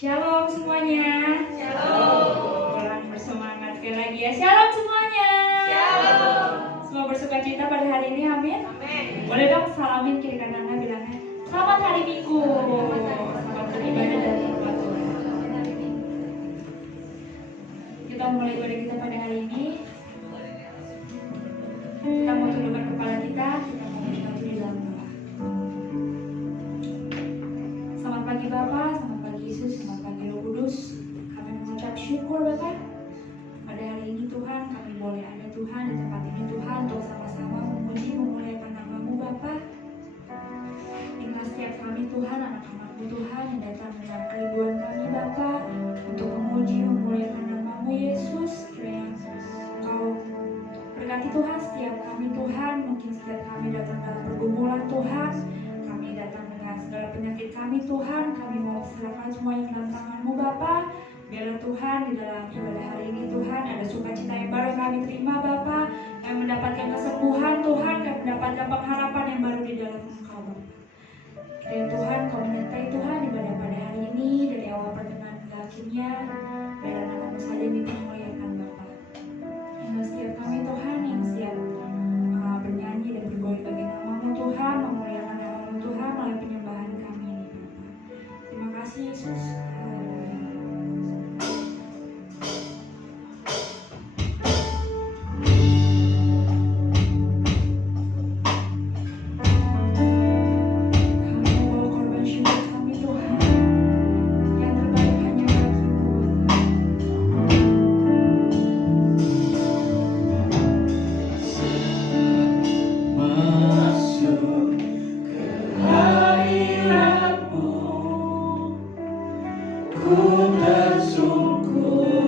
Shalom semuanya. Shalom. Orang bersemangat sekali lagi ya. Shalom semuanya. Shalom. Semua bersuka cita pada hari ini, amin. Amin. Boleh dong salamin kiri kanannya bilangnya selamat hari Minggu. Selamat beribadah dan berbuat Tuhan. Kita mulai ibadah kita pada hari ini. Kita mau tundukkan kepala kita mau bersatu di dalam doa. Selamat pagi Bapak, selamat pagi Yesus, selamat pagi Roh Kudus. Kami mengucap syukur Bapak. Pada hari ini Tuhan, kami boleh ada Tuhan di tempat ini Tuhan untuk sama-sama memuji memuliakan nama-Mu Bapak. Inilah setiap kami Tuhan, anak-anak-Mu Tuhan yang datang dengan kerinduan kami Bapak untuk memuji memuliakan nama-Mu Yesus. Kiranya Engkau berkati Tuhan setiap kami Tuhan, mungkin setiap kami datang dalam pergumulan Tuhan, kami datang dengan segala penyakit kami Tuhan, kami mau serahkan semuanya dalam tangan-Mu Bapa. Biarlah Tuhan di dalam ibadah hari ini Tuhan ada sukacita yang baru kami terima Bapa, kami mendapatkan kesembuhan Tuhan, kami mendapatkan pengharapan yang baru di dalam Engkau Bapa. Dan Tuhan Kau menyertai Tuhan ibadah pada hari ini dari awal pertengahan hingga akhirnya, biarlah nama-Mu saja dimuliakan Bapa. Yang setiap kami Tuhan yang siap bernyanyi dan bergolek bagi nama-Mu Tuhan, memuliakan nama-Mu Tuhan melalui penyembahan kami ini Bapa. Terima kasih Yesus. Syukur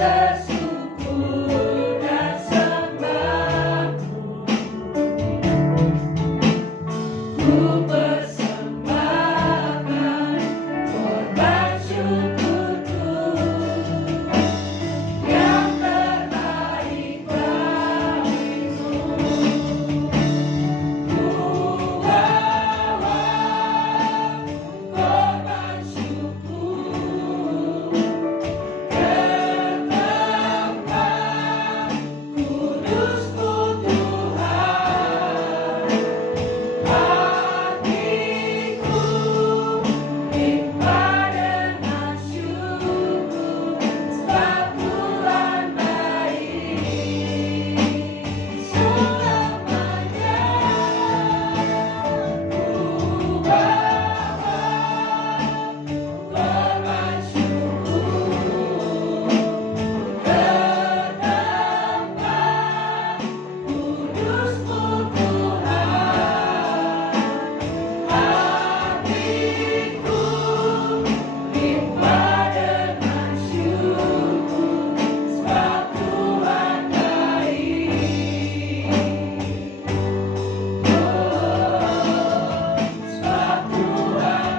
bersyukur dan sembahmu, ku persembahkan korban syukurku yang terbaik bagimu. Ku bawa korban syukur ke tempat kudus-Mu Tuhan. Hatiku limpah dengan syukur sebab Tuhan baik selamanya. Ku bawa korban syukur ke tempat kudus-Mu Tuhan. Hatiku limpah dengan syukur sebab Tuhan baik. Sebab Tuhan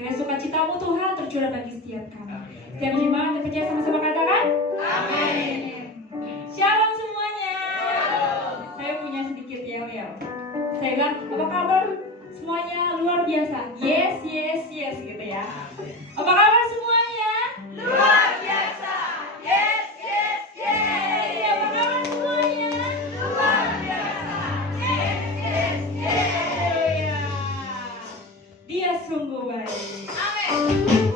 Kiranya sukacitamu Tuhan tercurah bagi setiap kami. Setiap beriman terpercaya sama-sama katakan amin. Shalom semuanya. Saya punya sedikit yel-yel. Saya bilang, apa kabar semuanya? Luar biasa. Yes, yes, yes gitu ya. Apa kabar semuanya? Luar biasa. Yes, yes, yes. Apa kabar semuanya? Luar biasa. Yes, yes, yes. Dia sungguh baik. Amin.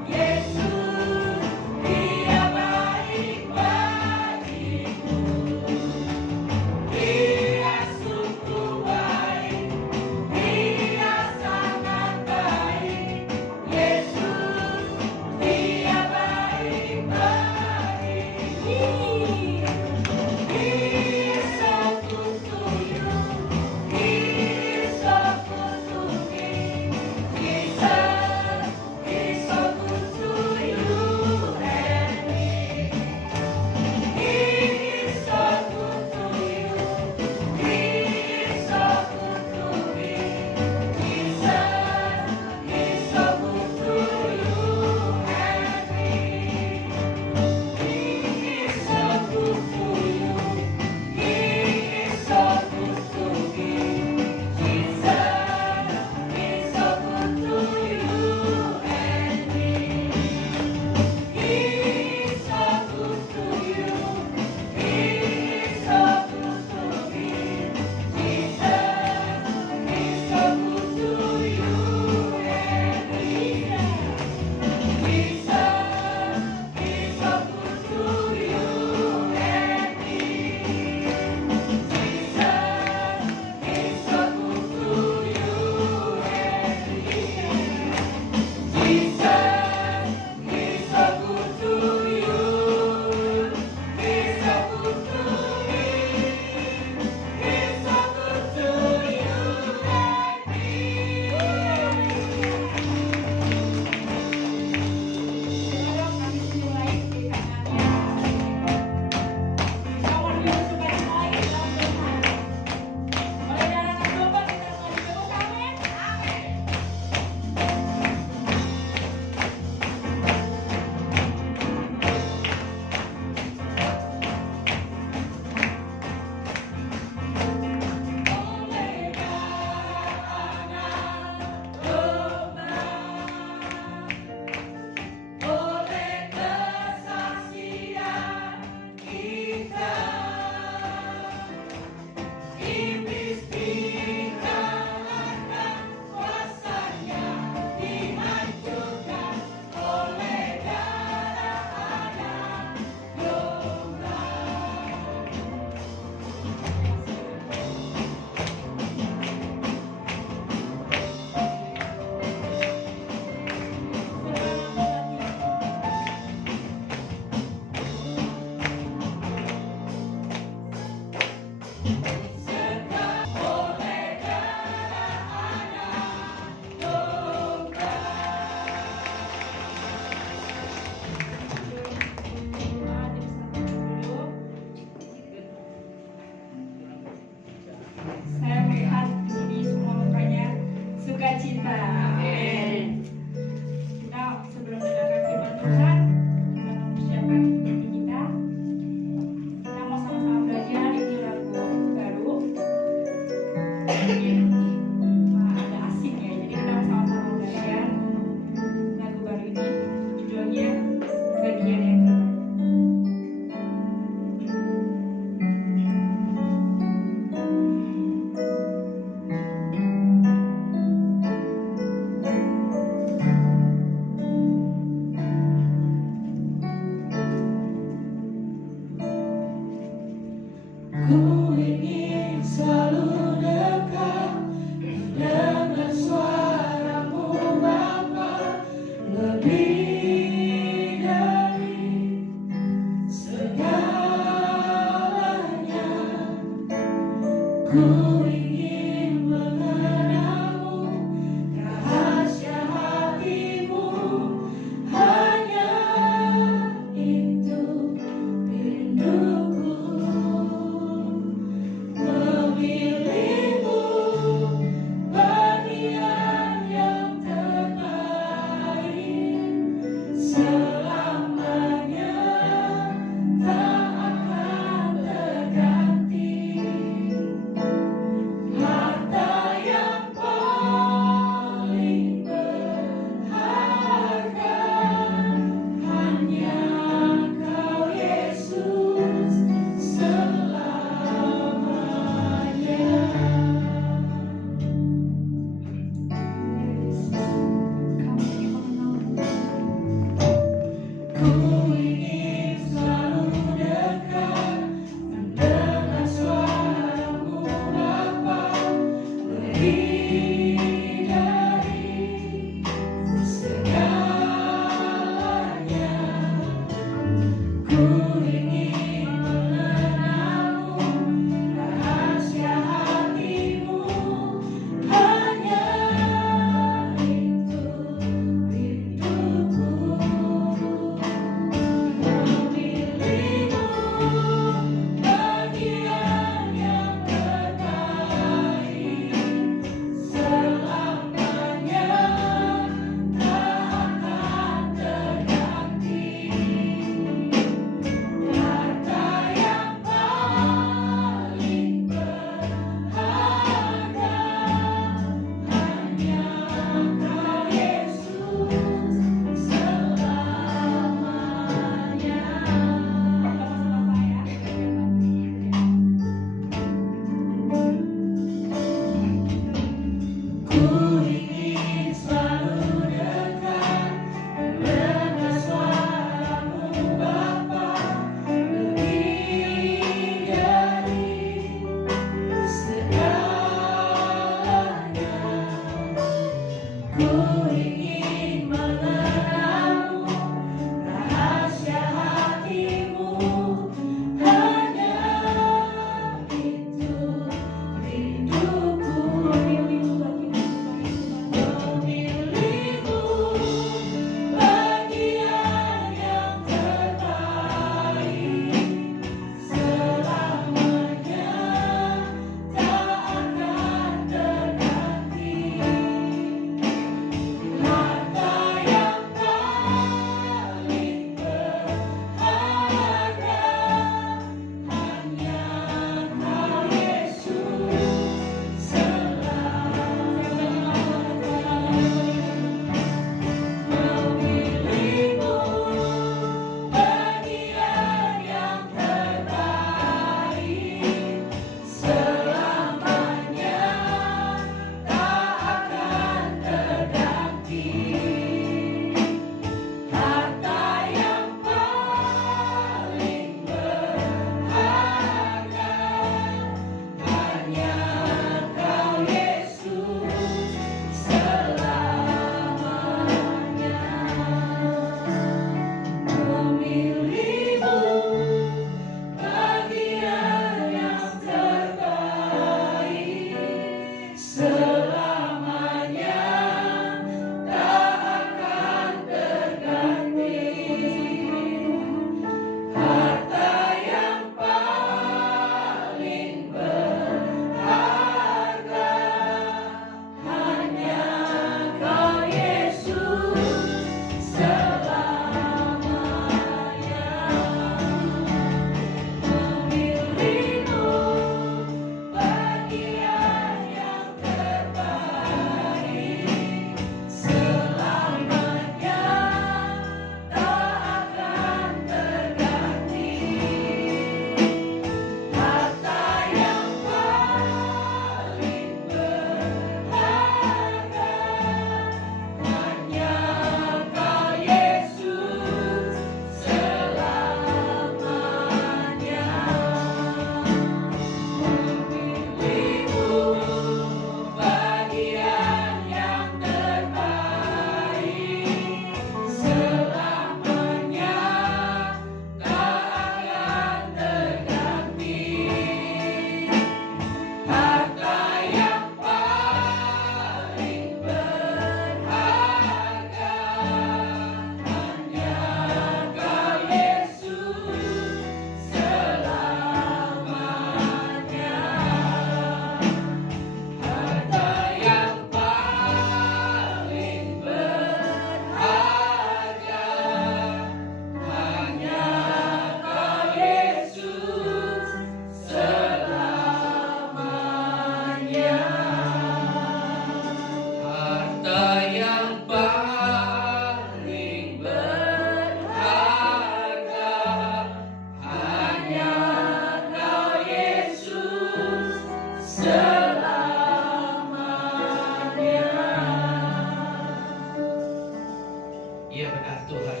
benar Tuhan,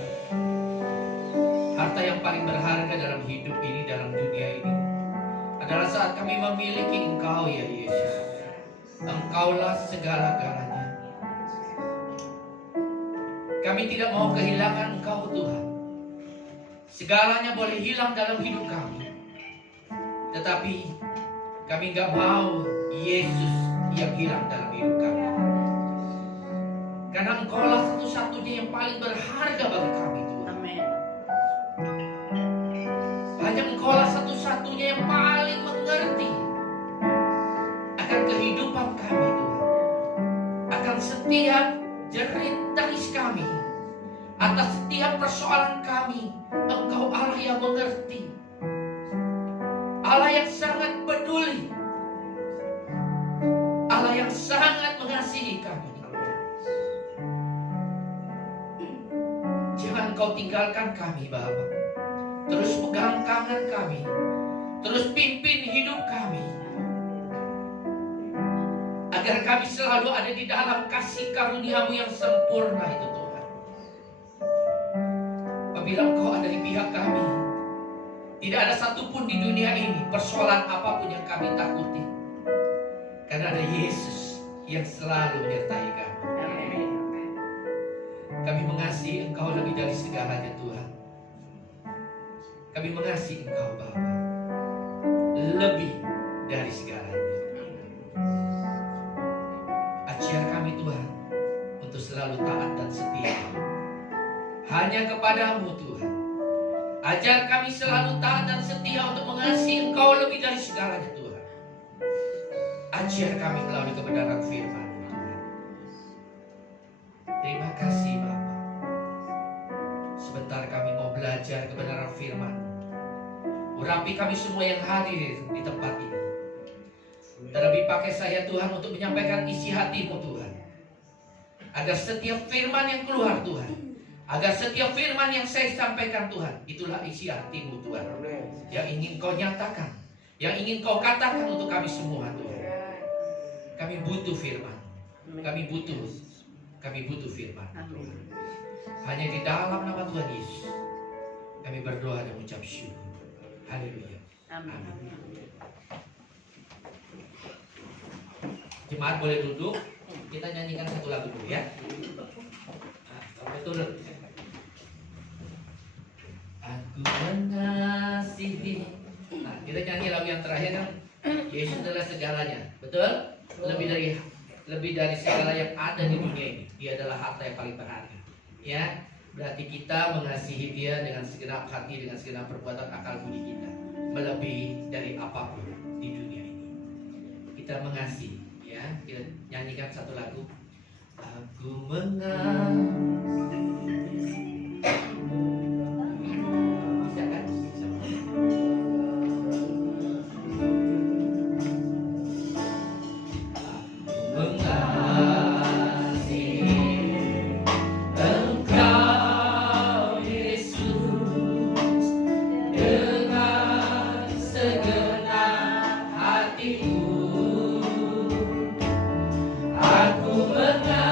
harta yang paling berharga dalam hidup ini, dalam dunia ini adalah saat kami memiliki Engkau ya Yesus. Engkaulah segala-galanya. Kami tidak mau kehilangan Engkau Tuhan. Segalanya boleh hilang dalam hidup kami, tetapi kami gak mau Yesus yang hilang dalam hidup kami. Karena Engkaulah satu-satunya yang paling berharga bagi kami Tuhan. Amin. Hanya Engkaulah satu-satunya yang paling mengerti akan kehidupan kami Tuhan, akan setiap jerit tangis kami, atas setiap persoalan kami. Engkau Allah yang mengerti, Allah yang sangat peduli, Allah yang sangat mengasihi kami. Jangan Kau tinggalkan kami Bapa. Terus pegang tangan kami, terus pimpin hidup kami, agar kami selalu ada di dalam kasih karunia-Mu yang sempurna itu Tuhan. Apabila Engkau ada di pihak kami, tidak ada satupun di dunia ini persoalan apapun yang kami takuti, karena ada Yesus yang selalu menyertai kami. Amin. Kami mengasihi Engkau lebih dari segalanya Tuhan. Kami mengasihi Engkau Bapa lebih dari segalanya. Ajar kami Tuhan untuk selalu taat dan setia hanya kepadamu Tuhan. Ajar kami selalu taat dan setia untuk mengasihi Engkau lebih dari segalanya Tuhan. Ajar kami melalui kebenaran firman-Mu Tuhan. Terima kasih Bapa. Sebentar kami mau belajar kebenaran firman. Urapi kami semua yang hadir di tempat ini. Terlebih pakai saya Tuhan untuk menyampaikan isi hati-Mu Tuhan. Agar setiap firman yang keluar Tuhan, agar setiap firman yang saya sampaikan Tuhan, itulah isi hati-Mu Tuhan, yang ingin Kau nyatakan, yang ingin Kau katakan untuk kami semua Tuhan. Kami butuh firman, kami butuh firman. Hanya di dalam nama Tuhan Yesus kami berdoa dan mengucap syukur. Haleluya. Amin. Jemaat boleh duduk. Kita nyanyikan satu lagu dulu ya. Sampai turun. Aku mengasihi. Nah, kita nyanyi lagu yang terakhir kan. Yesus adalah segalanya. Betul? Lebih dari segala yang ada di dunia ini. Dia adalah harta yang paling berharga. Ya, berarti kita mengasihi Dia dengan segenap hati, dengan segenap perbuatan akal budi kita, melebihi dari apapun di dunia ini. Kita mengasihi, ya. Kita nyanyikan satu lagu. Aku mengasihi. Bisa kan? Bisa. Aku mengasihi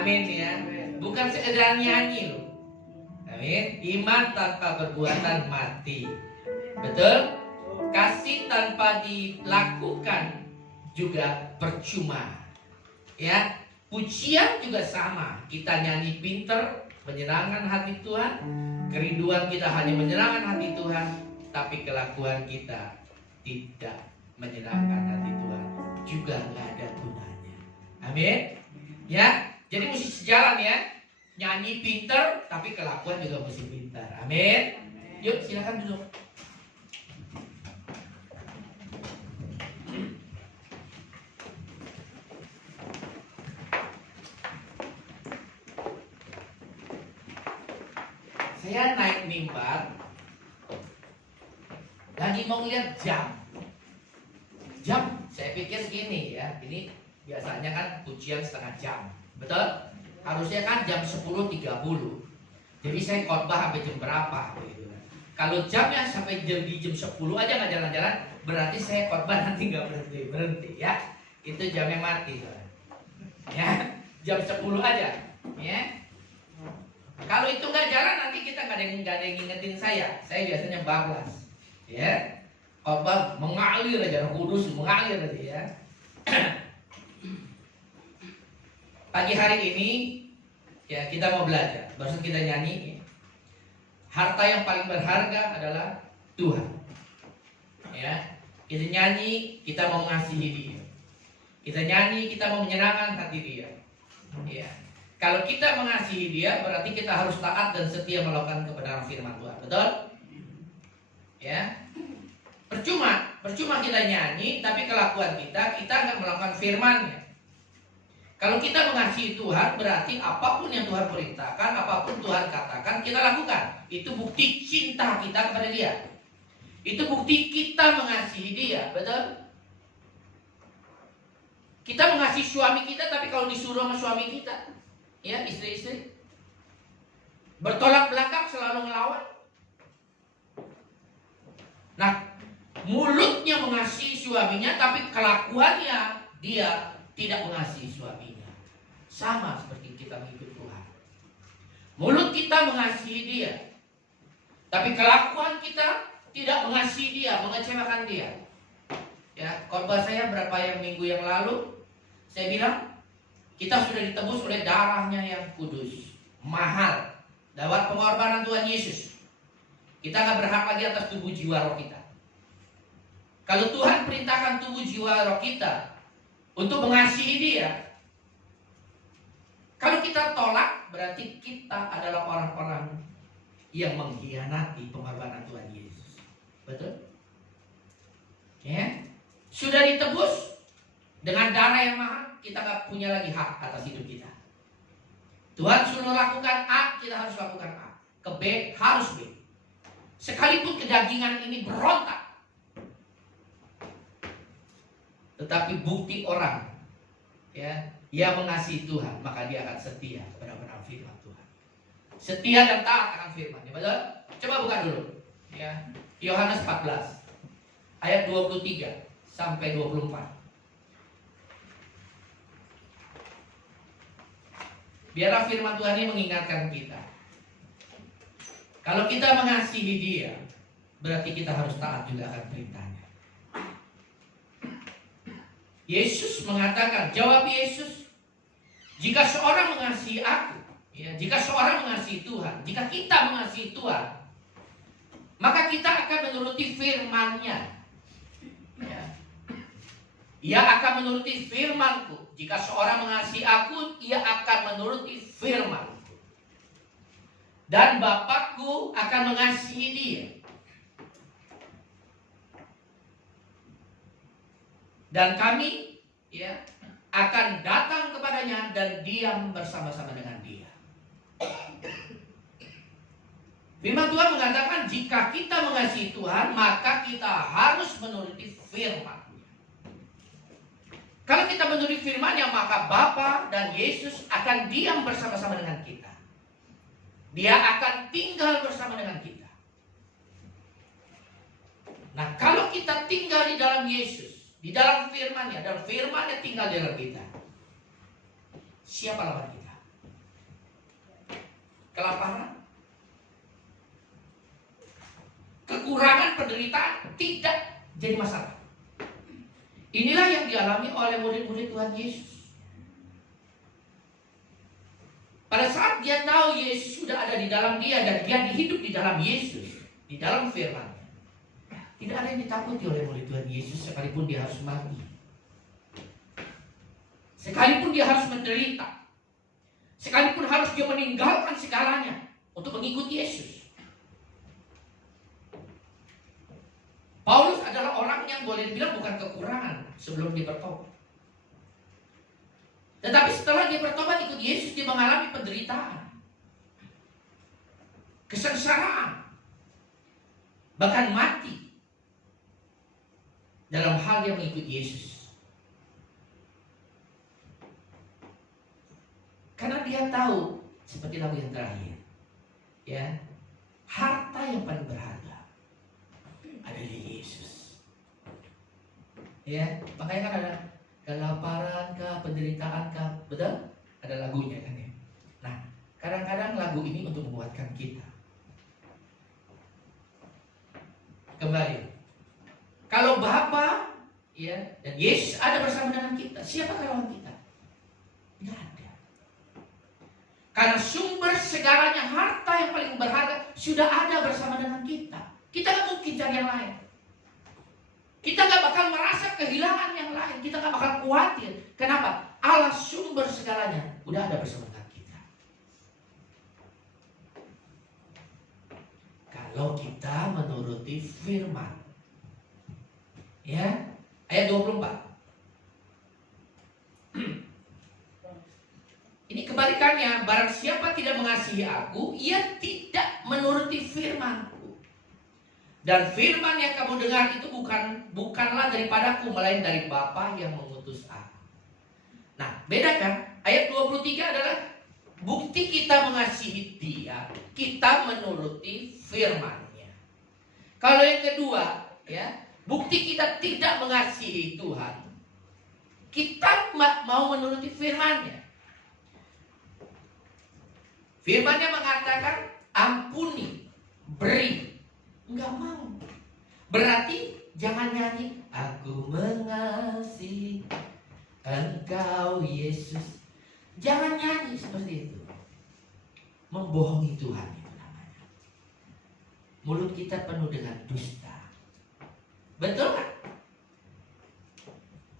Amin ya. Bukan sekedar nyanyi loh. Amin. Iman tanpa perbuatan mati. Betul? Kasih tanpa dilakukan juga percuma. Ya, pujian juga sama. Kita nyanyi pinter, menyenangkan hati Tuhan. Kerinduan kita hanya menyenangkan hati Tuhan, tapi kelakuan kita tidak menyenangkan hati Tuhan, juga nggak ada gunanya. Amin. Ya, jadi mesti sejalan ya. Nyanyi pinter, tapi kelakuan juga mesti pintar. Amin. Yuk, silakan duduk. Saya naik mimbar, lagi mau lihat jam. Jam, saya pikir gini ya, ini biasanya kan pujian setengah jam, betul? Harusnya kan jam 10.30. Jadi saya khotbah sampai jam berapa gitu. Kalau jamnya sampai jam 10 aja nggak jalan-jalan, berarti saya khotbah nanti nggak berhenti ya. Itu jamnya mati, ya. Jam 10 aja, ya. Kalau itu nggak jalan nanti kita nggak ada yang ngingetin saya. Saya biasanya bablas, ya. Khotbah mengalir aja, Roh Kudus mengalir aja ya. Pagi hari ini ya kita mau belajar. Barusan kita nyanyi. Harta yang paling berharga adalah Tuhan. Ya, kita nyanyi kita mau mengasihi Dia. Kita nyanyi kita mau menyenangkan hati Dia. Ya. Kalau kita mengasihi Dia, berarti kita harus taat dan setia melakukan kebenaran firman Tuhan. Betul? Ya. Percuma kita nyanyi, tapi kelakuan kita nggak melakukan firman-Nya. Kalau kita mengasihi Tuhan, berarti apapun yang Tuhan perintahkan, apapun Tuhan katakan, kita lakukan. Itu bukti cinta kita kepada Dia. Itu bukti kita mengasihi Dia, betul? Kita mengasihi suami kita, tapi kalau disuruh sama suami kita, ya istri-istri bertolak belakang, selalu ngelawan. Nah, mulutnya mengasihi suaminya, tapi kelakuannya dia tidak mengasihi suaminya. Sama seperti kita mengikut Tuhan. Mulut kita mengasihi Dia, tapi kelakuan kita tidak mengasihi Dia, mengecewakan Dia. Ya, khotbah saya berapa minggu yang lalu, saya bilang kita sudah ditebus oleh darahnya yang kudus, mahal, lewat pengorbanan Tuhan Yesus. Kita nggak berhak lagi atas tubuh jiwa roh kita. Kalau Tuhan perintahkan tubuh jiwa roh kita untuk mengasihi Dia, kalau kita tolak, berarti kita adalah orang-orang yang mengkhianati pengorbanan Tuhan Yesus. Betul? Ya, sudah ditebus dengan darah yang mahal, kita nggak punya lagi hak atas hidup kita. Tuhan suruh lakukan A, kita harus lakukan A. Ke B, harus B. Sekalipun kedagingan ini berontak, tetapi bukti orang ya, dia mengasihi Tuhan, maka dia akan setia pada firman Tuhan. Setia dan taat akan firman. Ya, betul? Coba buka dulu ya. Yohanes 14 ayat 23 sampai 24. Biarlah firman Tuhan ini mengingatkan kita. Kalau kita mengasihi Dia, berarti kita harus taat juga akan perintahnya. Yesus mengatakan, jawab Yesus, jika seorang mengasihi aku, ya, jika seorang mengasihi Tuhan, jika kita mengasihi Tuhan, maka kita akan menuruti firman-Nya. Ya. Ia akan menuruti firman-Ku. Jika seorang mengasihi aku, ia akan menuruti firman-Ku. Dan Bapa-Ku akan mengasihi dia. Dan kami ya akan datang kepadanya dan diam bersama-sama dengan dia. Firman Tuhan mengatakan jika kita mengasihi Tuhan, maka kita harus menuruti firman. Kalau kita menuruti firman-Nya, maka Bapa dan Yesus akan diam bersama-sama dengan kita. Dia akan tinggal bersama dengan kita. Nah, kalau kita tinggal di dalam Yesus, di dalam firman-Nya, dan firman-Nya tinggal di dalam kita, siapa lawan kita? kelaparan, kekurangan, penderitaan tidak jadi masalah. Inilah yang dialami oleh murid-murid Tuhan Yesus. Pada saat dia tahu Yesus sudah ada di dalam dia dan dia hidup di dalam Yesus, di dalam firman, tidak ada yang ditakuti oleh murid Tuhan Yesus sekalipun dia harus mati. Sekalipun dia harus menderita. Sekalipun harus dia meninggalkan segalanya untuk mengikuti Yesus. Paulus adalah orang yang boleh dibilang bukan kekurangan sebelum dia bertobat. Tetapi setelah dia bertobat ikut Yesus, dia mengalami penderitaan, kesengsaraan, bahkan mati dalam hal dia mengikuti Yesus. Karena dia tahu, seperti lagu yang terakhir, ya, harta yang paling berharga adalah Yesus. Ya, makanya kan ada kelaparan kah, penderitaan kah, betul? Ada lagunya kan ya. Nah, kadang-kadang lagu ini untuk menguatkan kita. Kembali, kalau Bapa, ya, dan Yesus ada bersama dengan kita, siapa lawan kita? Tidak ada. Karena sumber segalanya, harta yang paling berharga sudah ada bersama dengan kita. Kita nggak mungkin cari yang lain. Kita nggak bakal merasa kehilangan yang lain. Kita nggak bakal khawatir. Kenapa? Allah sumber segalanya udah ada bersama dengan kita. Kalau kita menuruti firman, ya, ayat 24. Ini kebalikannya, barang siapa tidak mengasihi aku, ia tidak menuruti firman-ku. Dan firman yang kamu dengar itu bukanlah daripadaku, melainkan dari Bapa yang mengutus aku. Nah, beda kan? Ayat 23 adalah bukti kita mengasihi Dia, kita menuruti firman-Nya. Kalau yang kedua, ya, bukti kita tidak mengasihi Tuhan, kita mau menuruti firman-Nya. Firman-Nya mengatakan ampuni, beri, enggak mau. Berarti jangan nyanyi aku mengasihi Engkau Yesus. Jangan nyanyi seperti itu. Membohongi Tuhan itu namanya. Mulut kita penuh dengan dusta. Betul kan?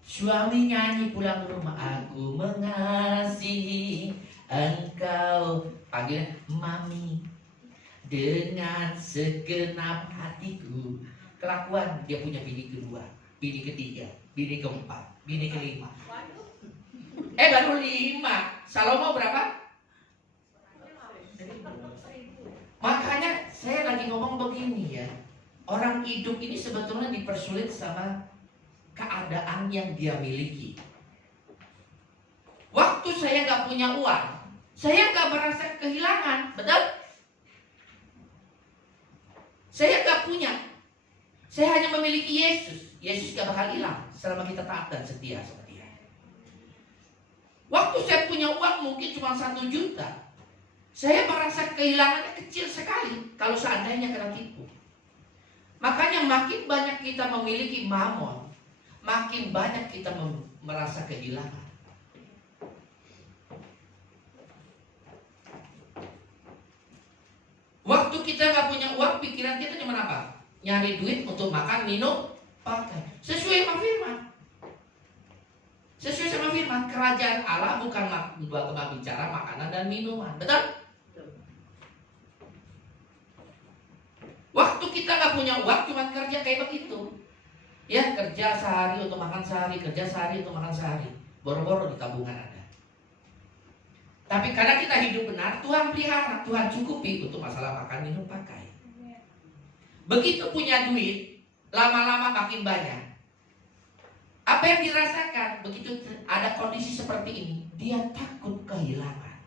Suami nyanyi pulang ke rumah, aku mengasihi Engkau, panggil mami dengan segenap hatiku. Kelakuan dia punya bini kedua, bini ketiga, bini keempat, bini kelima. Baru 5. Salomo berapa? Makanya saya lagi ngomong begini ya, orang hidup ini sebetulnya dipersulit sama keadaan yang dia miliki. Waktu saya nggak punya uang, saya nggak merasa kehilangan, betul? Saya nggak punya, saya hanya memiliki Yesus. Yesus gak bakal hilang selama kita taat dan setia sama Dia. Waktu saya punya uang mungkin cuma 1 juta, saya merasa kehilangannya kecil sekali kalau seandainya kena tipu. Makanya makin banyak kita memiliki mamon, makin banyak kita merasa kehilangan. Waktu kita nggak punya uang, pikiran kita cuma apa? Nyari duit untuk makan, minum, pakai. Sesuai sama firman. Sesuai sama firman, kerajaan Allah bukan cuma bicara makanan dan minuman, betul? Waktu kita nggak punya uang, cuma kerja kayak begitu. Ya, kerja sehari untuk makan sehari, kerja sehari untuk makan sehari. Boro-boro di tabungan ada. Tapi karena kita hidup benar, Tuhan pelihara, Tuhan cukupi untuk masalah makan, minum, pakai. Begitu punya duit, lama-lama makin banyak. Apa yang dirasakan? Begitu ada kondisi seperti ini, dia takut kehilangan.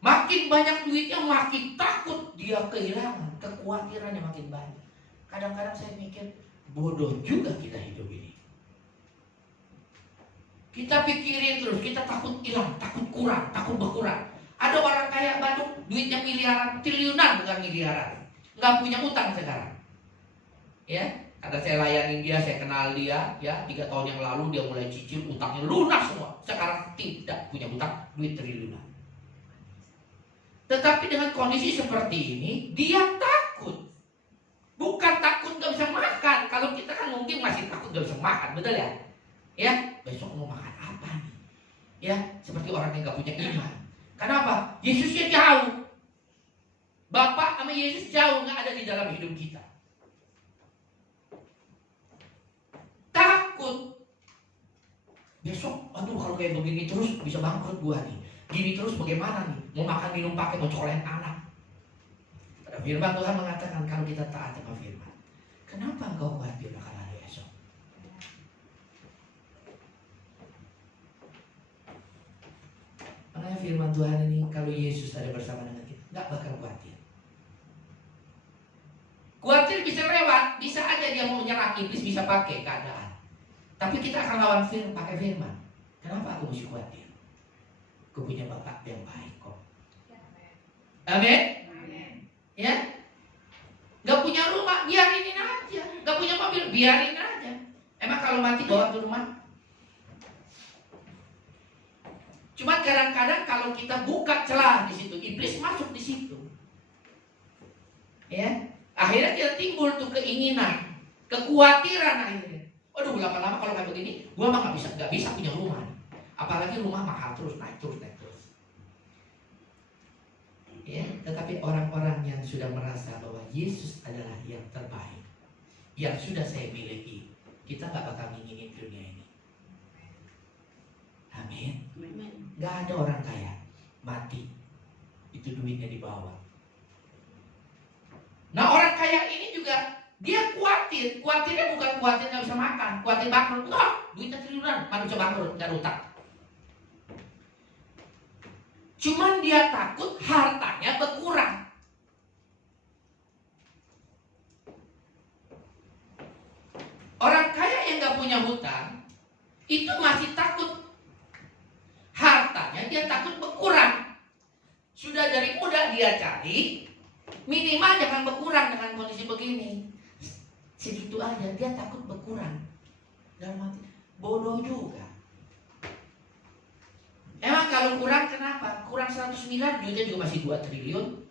Makin banyak duitnya, makin takut dia kehilangan. Kekhawatirannya makin banyak. Kadang-kadang saya mikir, bodoh juga kita hidup ini. Kita pikirin terus, kita takut hilang, takut kurang, takut berkurang. Ada Ada orang kaya Bandung duitnya miliaran, triliunan bukan miliaran, nggak punya utang sekarang. Ya, karena saya layanin dia, saya kenal dia, ya 3 tahun yang lalu dia mulai cicil, utangnya lunas semua. Sekarang tidak punya utang, duit triliunan. Tetapi dengan kondisi seperti ini, dia takut. Bukan takut gak bisa makan. Kalau kita kan mungkin masih takut gak bisa makan, betul ya? Ya, besok mau makan apa nih? Ya, seperti orang yang gak punya iman. Kenapa? Yesusnya jauh. Bapak sama Yesus jauh, gak ada di dalam hidup kita. Takut. Besok, aduh kalau kayak begini terus bisa bangkrut gua nih. Gini terus bagaimana nih? Mau makan minum pakai, mau cokolain anak. Pada firman Tuhan mengatakan kalau kita taat sama firman, kenapa engkau khawatir akan hari esok? Makanya firman Tuhan ini kalau Yesus ada bersama dengan kita, nggak bakal khawatir. Khawatir bisa lewat, bisa aja dia mau menyerang, iblis bisa pakai keadaan. Tapi kita akan lawan firman, pakai firman. Kenapa aku mesti khawatir? Aku punya Bapak yang baik kok. Amin. Ya, nggak punya rumah, biarin aja. Nggak punya mobil, biarin aja. Emang kalau mati bawa ke rumah? Cuma kadang-kadang kalau kita buka celah di situ, iblis masuk di situ. Ya, akhirnya kita timbul tuh keinginan, kekhawatiran akhirnya. Aduh, lama-lama kalau kayak begini, gua mah nggak bisa punya rumah. Apalagi rumah mahal terus, naik terus. Ya, tetapi orang-orang yang sudah merasa bahwa Yesus adalah yang terbaik, yang sudah saya miliki, kita nggak bakal nginginin dunia ini. Amin. Nggak ada orang kaya mati itu duitnya dibawa. Nah, orang kaya ini juga dia khawatirnya bukan khawatir nggak bisa makan, khawatir bangkrut. Enggak, duitnya triliunan, mana bisa bangkrut, nggak ada utang. Cuman dia takut hartanya berkurang. Orang kaya yang gak punya hutang itu masih takut hartanya, dia takut berkurang. Sudah dari muda dia cari, minimal jangan berkurang dengan kondisi begini. Segitu aja, dia takut berkurang. Dalam hati, bodoh juga. Emang kalau kurang kenapa? Kurang 100 miliar, duitnya juga masih 2 triliun.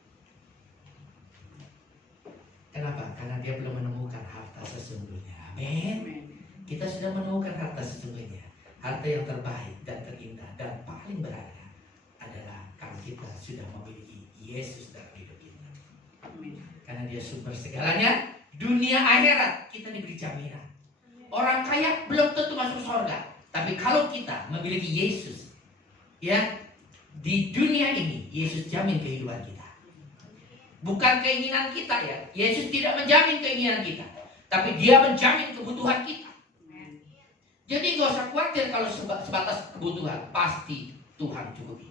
Kenapa? Karena dia belum menemukan harta sesungguhnya. Amin. Kita sudah menemukan harta sesungguhnya. Harta yang terbaik dan terindah dan paling berharga adalah kalau kita sudah memiliki Yesus dalam hidup kita. Karena dia sumber segalanya. Dunia akhirat kita diberi jaminan. Orang kaya belum tentu masuk surga. Tapi kalau kita memiliki Yesus, ya, di dunia ini Yesus jamin kehidupan kita. Bukan keinginan kita ya. Yesus tidak menjamin keinginan kita, tapi dia menjamin kebutuhan kita. Jadi gak usah khawatir kalau sebatas kebutuhan, pasti Tuhan cukupi.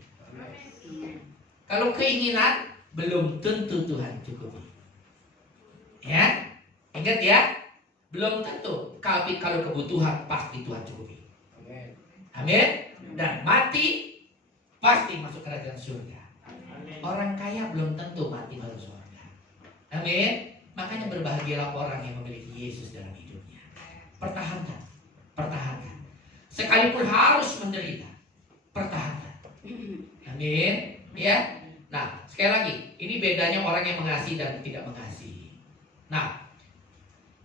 Kalau keinginan belum tentu Tuhan cukupi. Ya, ingat ya, belum tentu. Tapi kalau kebutuhan pasti Tuhan cukupi. Amin. Dan mati pasti masuk kerajaan surga. Amin. Orang kaya belum tentu mati masuk surga. Amin. Makanya berbahagialah orang yang memiliki Yesus dalam hidupnya. Pertahankan. Sekalipun harus menderita, pertahankan. Amin. Ya. Nah, sekali lagi, ini bedanya orang yang mengasihi dan tidak mengasihi. Nah,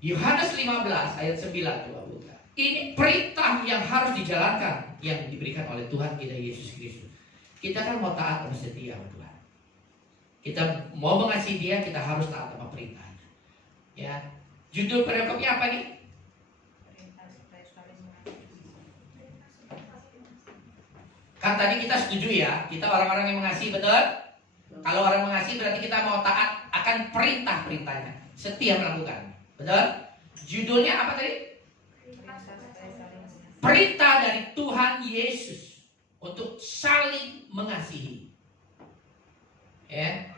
Yohanes 15 ayat 9 coba buka. Ini perintah yang harus dijalankan, yang diberikan oleh Tuhan kita Yesus Kristus. Kita kan mau taat dan setia sama Tuhan. Kita mau mengasihi Dia, kita harus taat sama perintahnya. Ya, judul perikopnya apa nih? Kan tadi kita setuju ya, kita orang-orang yang mengasihi, betul? Kalau orang mengasihi berarti kita mau taat akan perintah-perintahnya, setia melakukan, betul? Judulnya apa tadi? Perintah dari Tuhan Yesus untuk saling mengasihi. Ya.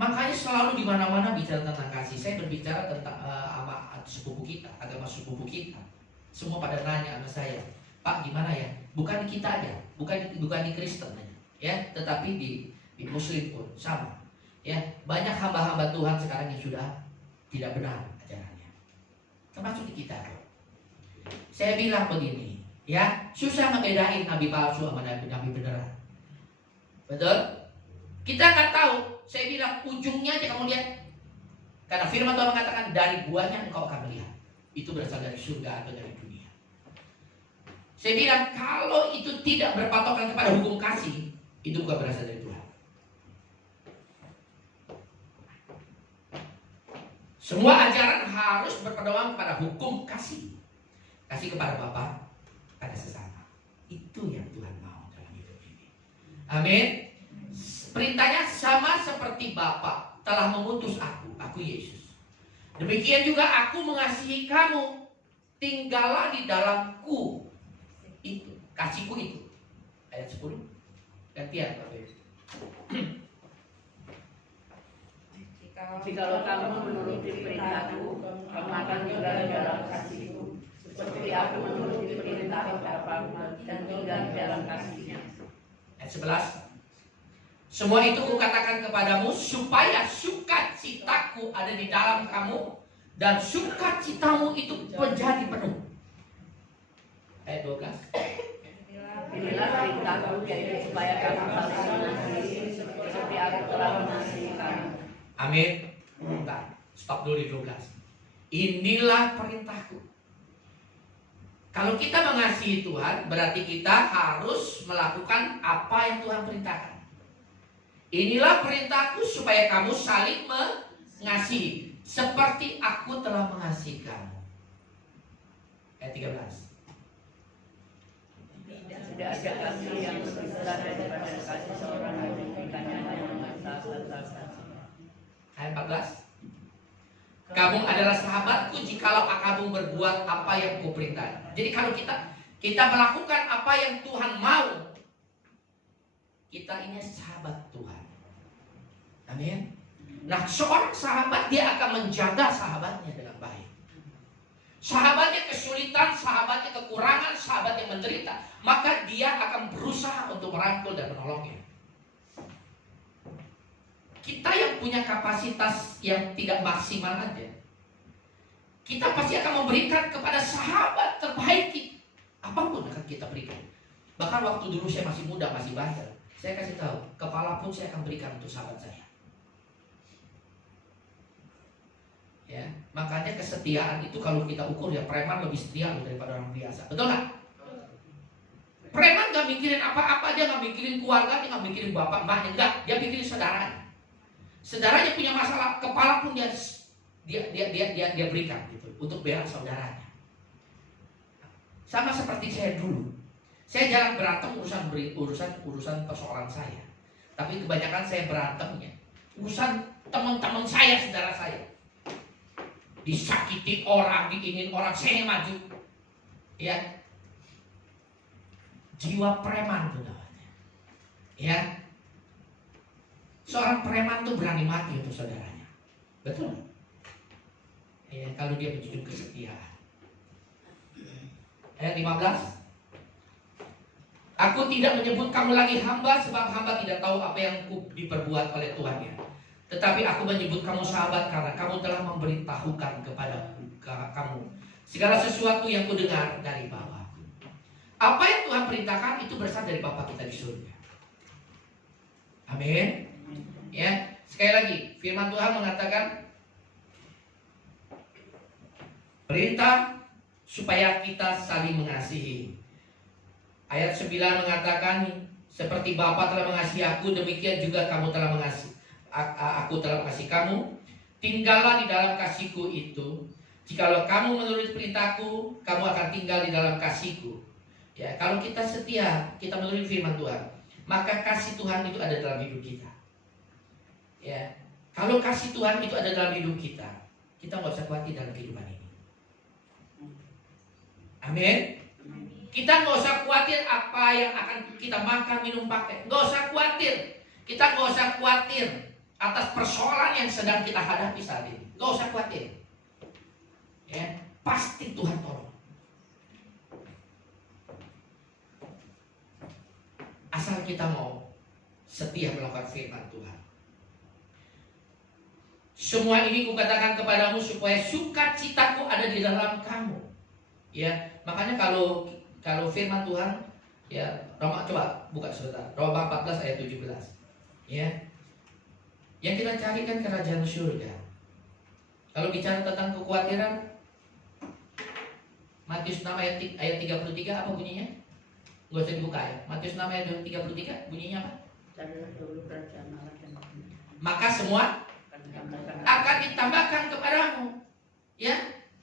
Makanya selalu di mana-mana bicara tentang kasih. Saya berbicara tentang sama sepupu kita, agama sepupu kita. Semua pada nanya sama saya, Pak gimana ya? Bukan di kita aja, bukan di Kristen aja, ya, tetapi di Muslim pun sama. Ya, banyak hamba-hamba Tuhan sekarang yang sudah tidak benar ajarannya, termasuk di kita. Saya bilang begini, ya, susah ngebedain nabi palsu sama nabi beneran. Betul? Kita nggak tahu. Saya bilang ujungnya aja kamu lihat. Karena firman Tuhan mengatakan dari buahnya engkau akan melihat. Itu berasal dari surga atau dari dunia. Saya bilang kalau itu tidak berpatokan kepada hukum kasih, itu bukan berasal dari Tuhan. Semua ajaran harus berpedoman kepada hukum kasih. Kasih kepada Bapa, pada sesama. Itu yang Tuhan mau dalam hidup ini. Amin. Perintahnya sama seperti Bapa telah mengutus aku Yesus. Demikian juga aku mengasihi kamu. Tinggallah di dalamku. Itu, kasihku itu. Ayat 10. Gantian Pak Beb. Jikalau kamu menuruti perintahku, kamu akan tinggal di dalam kasihku, seperti aku menuruti perintah Bapa dan tinggal di dalam kasihnya. Ayat 11. Semua itu kukatakan kepadamu supaya sukacitaku ada di dalam kamu dan sukacitamu itu menjadi penuh. Ayat 12. Inilah perintahku, yaitu supaya kamu saling mengasihi seperti aku telah mengasihi kamu. Amin. Bentar, stop dulu di 12. Inilah perintahku. Kalau kita mengasihi Tuhan, berarti kita harus melakukan apa yang Tuhan perintahkan. Inilah perintahku supaya kamu saling mengasihi seperti aku telah mengasihi kamu. Ayat 13. Tidak ada kasih yang lebih besar daripada kasih seorang yang memberikannya yang mengasihi. Ayat 14. Kamu adalah sahabatku jikalau kamu berbuat apa yang kuperintahkan. Jadi kalau kita melakukan apa yang Tuhan mau, kita ini sahabat Tuhan. Amin. Nah, seorang sahabat dia akan menjaga sahabatnya dengan baik. Sahabatnya kesulitan, sahabatnya kekurangan, sahabatnya menderita, maka dia akan berusaha untuk merangkul dan menolongnya. Kita yang punya kapasitas yang tidak maksimal aja, kita pasti akan memberikan kepada sahabat terbaik kita. Apapun akan kita berikan. Bahkan waktu dulu saya masih muda, masih bandel, saya kasih tahu, kepala pun saya akan berikan untuk sahabat saya. Ya, makanya kesetiaan itu kalau kita ukur ya, preman lebih setia daripada orang biasa. Betul nggak? Preman nggak mikirin apa-apa, dia nggak mikirin keluarga, dia nggak mikirin bapak, emaknya, enggak, dia mikirin saudaranya. Saudaranya punya masalah, kepala pun dia berikan gitu untuk bela saudaranya. Sama seperti saya dulu. Saya jarang berantem urusan persoalan saya. Tapi kebanyakan saya berantemnya urusan teman-teman saya, saudara saya. Disakiti orang, diingin orang, saya maju. Ya. Jiwa preman itu namanya. Ya. Seorang preman tuh berani mati untuk saudaranya. Betul? Ya, kalau dia menjunjung kesetiaan. Ayat 15. Aku tidak menyebut kamu lagi hamba, sebab hamba tidak tahu apa yang diperbuat oleh Tuhannya. Tetapi aku menyebut kamu sahabat karena kamu telah memberitahukan kepada kamu segala sesuatu yang kudengar dari Bapa-Ku. Apa yang Tuhan perintahkan itu berasal dari Bapa kita di surga. Amin. Ya, sekali lagi firman Tuhan mengatakan perintah supaya kita saling mengasihi. Ayat 9 mengatakan seperti Bapa telah mengasihi aku, demikian juga kamu telah mengasihi. Aku telah mengasihi kamu. Tinggallah di dalam kasihku itu. Jikalau kamu menuruti perintahku, kamu akan tinggal di dalam kasihku. Ya, kalau kita setia, kita menuruti firman Tuhan, maka kasih Tuhan itu ada dalam hidup kita. Ya, kalau kasih Tuhan itu ada dalam hidup kita nggak usah khawatir dalam kehidupan ini. Amin. Kita nggak usah khawatir apa yang akan kita makan, minum, pakai. Nggak usah khawatir. Kita nggak usah khawatir atas persoalan yang sedang kita hadapi saat ini. Nggak usah khawatir. Ya, pasti Tuhan tolong. Asal kita mau setia melakukan firman Tuhan. Semua ini kukatakan kepadamu supaya sukacitaku ada di dalam kamu. Ya, makanya kalau firman Tuhan, ya, Roma, coba buka sebentar. Roma 14 ayat 17. Ya. Yang kita cari kan kerajaan surga. Kalau bicara tentang kekhawatiran, Matius 6 ayat 33 apa bunyinya? Gak usah dibuka ya. Matius 6 ayat 33 bunyinya apa? Carilah dulu kerajaan Allah dan Maka semua akan ditambahkan kepadamu. Ya,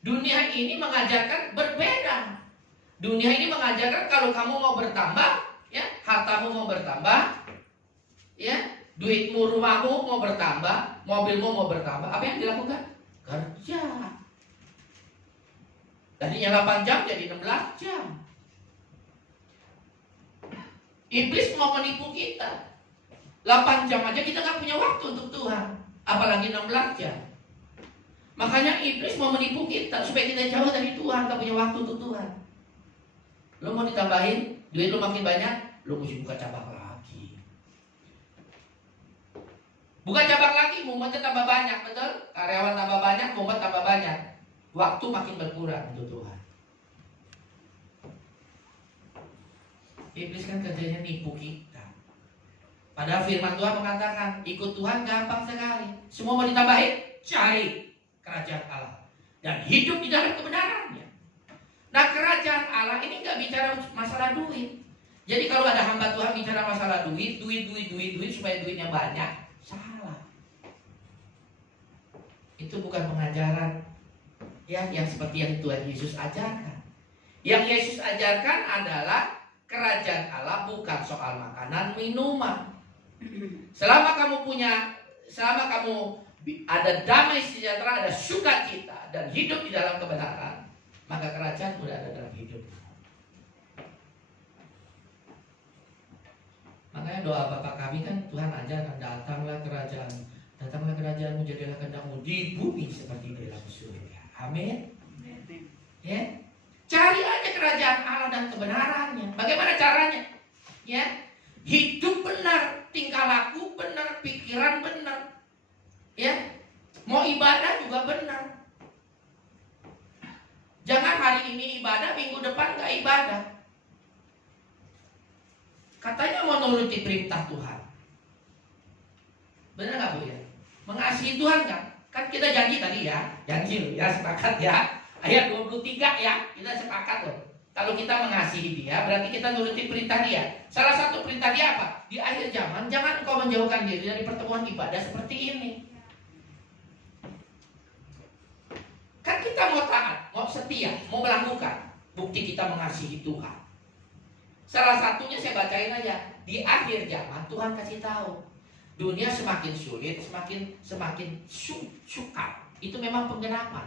dunia ini mengajarkan berbeda. Dunia ini mengajarkan kalau kamu mau bertambah, ya, hartamu mau bertambah, ya, duitmu, rumahmu mau bertambah, mobilmu mau bertambah, apa yang dilakukan? Kerja. Tadinya 8 jam jadi 16 jam. Iblis mau menipu kita. 8 jam aja kita gak punya waktu untuk Tuhan, apalagi 16 jam. Makanya iblis mau menipu kita supaya kita jauh dari Tuhan, gak punya waktu untuk Tuhan. Lo mau ditambahin, duit lo makin banyak, lo mesti buka cabang lagi. Buka cabang lagi, mumpatnya tambah banyak, betul? Karyawan tambah banyak, mumpat tambah banyak. Waktu makin berkurang untuk Tuhan. Iblis kan kerjanya nipu kita. Padahal firman Tuhan mengatakan, ikut Tuhan gampang sekali. Semua mau ditambahin, cari kerajaan Allah dan hidup di dalam kebenarannya. Nah, kerajaan Allah ini nggak bicara masalah duit. Jadi kalau ada hamba Tuhan bicara masalah duit supaya duitnya banyak, salah. Itu bukan pengajaran ya yang seperti yang Tuhan Yesus ajarkan. Yang Yesus ajarkan adalah kerajaan Allah bukan soal makanan minuman. Selama kamu ada damai sejahtera, ada sukacita dan hidup di dalam kebenaran, maka kerajaan sudah ada dalam hidup. Makanya doa Bapa kami kan Tuhan ajarkan, datanglah kerajaanmu, jadilah kehendakmu di bumi seperti di dalam surga. Amin. Ya, cari aja kerajaan Allah dan kebenarannya. Bagaimana caranya? Ya, hidup benar, tingkah laku benar, pikiran benar. Ya, mau ibadah juga benar. Jangan hari ini ibadah, minggu depan nggak ibadah. Katanya mau nuruti perintah Tuhan. Benar nggak Bu ya? Mengasihi Tuhan kan? Kan kita janji tadi ya, sepakat ya. Ayat 23 ya, kita sepakat loh. Kalau kita mengasihi dia, berarti kita nuruti perintah dia. Salah satu perintah dia apa? Di akhir zaman, jangan engkau menjauhkan diri dari pertemuan ibadah seperti ini. Kan kita mau taat, mau setia, mau melakukan. Bukti kita mengasihi Tuhan. Salah satunya saya bacain aja. Di akhir zaman Tuhan kasih tahu, dunia semakin sulit, semakin sukar. Itu memang penggerapan.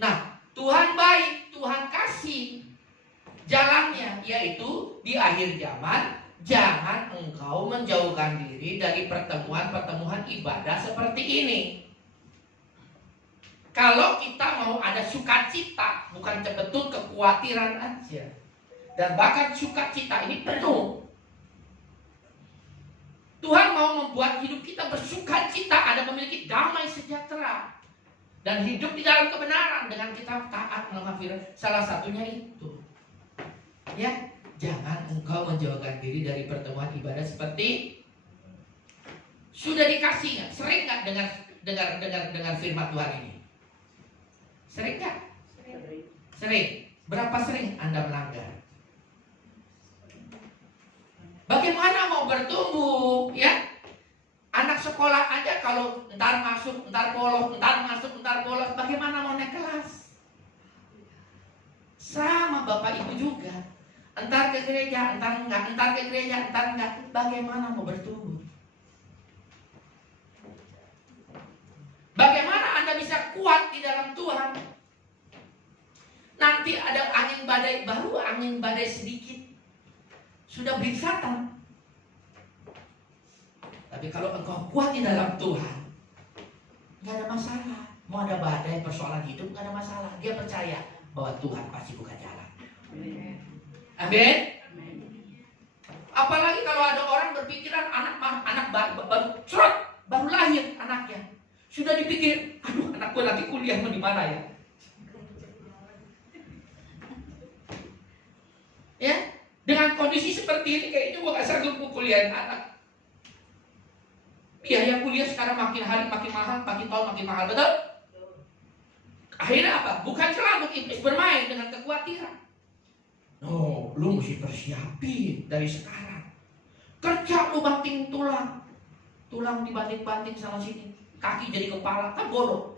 Nah, Tuhan baik, Tuhan kasih jalannya, yaitu di akhir zaman jangan engkau menjauhkan diri dari pertemuan ibadah seperti ini. Kalau kita mau ada sukacita, bukan betul kekhawatiran aja. Dan bahkan sukacita ini penuh. Tuhan mau membuat hidup kita bersukacita, ada memiliki damai sejahtera. Dan hidup di dalam kebenaran dengan kita taat melakukan firman. Salah satunya itu. Ya, jangan engkau menjauhkan diri dari pertemuan ibadah seperti sudah dikasih nggak? Sering nggak dengar firman Tuhan ini? Sering nggak? Sering. Berapa sering Anda melanggar? Bagaimana mau bertumbuh? Ya, anak sekolah aja kalau entar masuk, entar bolos, bagaimana mau naik kelas? Sama Bapak Ibu juga. Entar ke gereja, entar enggak. Bagaimana mau bertumbuh? Bagaimana Anda bisa kuat di dalam Tuhan? Nanti ada angin badai baru, angin badai sedikit, sudah beringsatan. Tapi kalau engkau kuat di dalam Tuhan, nggak ada masalah. Mau ada badai persoalan hidup, nggak ada masalah. Dia percaya bahwa Tuhan pasti buka jalan. Amin. Apalagi kalau kalau ada orang berpikiran anak baru lahir anaknya, sudah dipikir, aduh anak gue nanti kuliah mau di mana ya? Ya, dengan kondisi seperti ini kayaknya gue gak sanggup kuliahin anak. Biaya kuliah sekarang makin hari makin mahal, makin tahun makin mahal, betul? Akhirnya apa? Bukan selalu iblis bermain dengan kekhawatiran. No, lu mesti persiapin dari sekarang. Kerja lu banting tulang. Tulang dibanting-banting sama sini. Kaki jadi kepala, kan bodoh.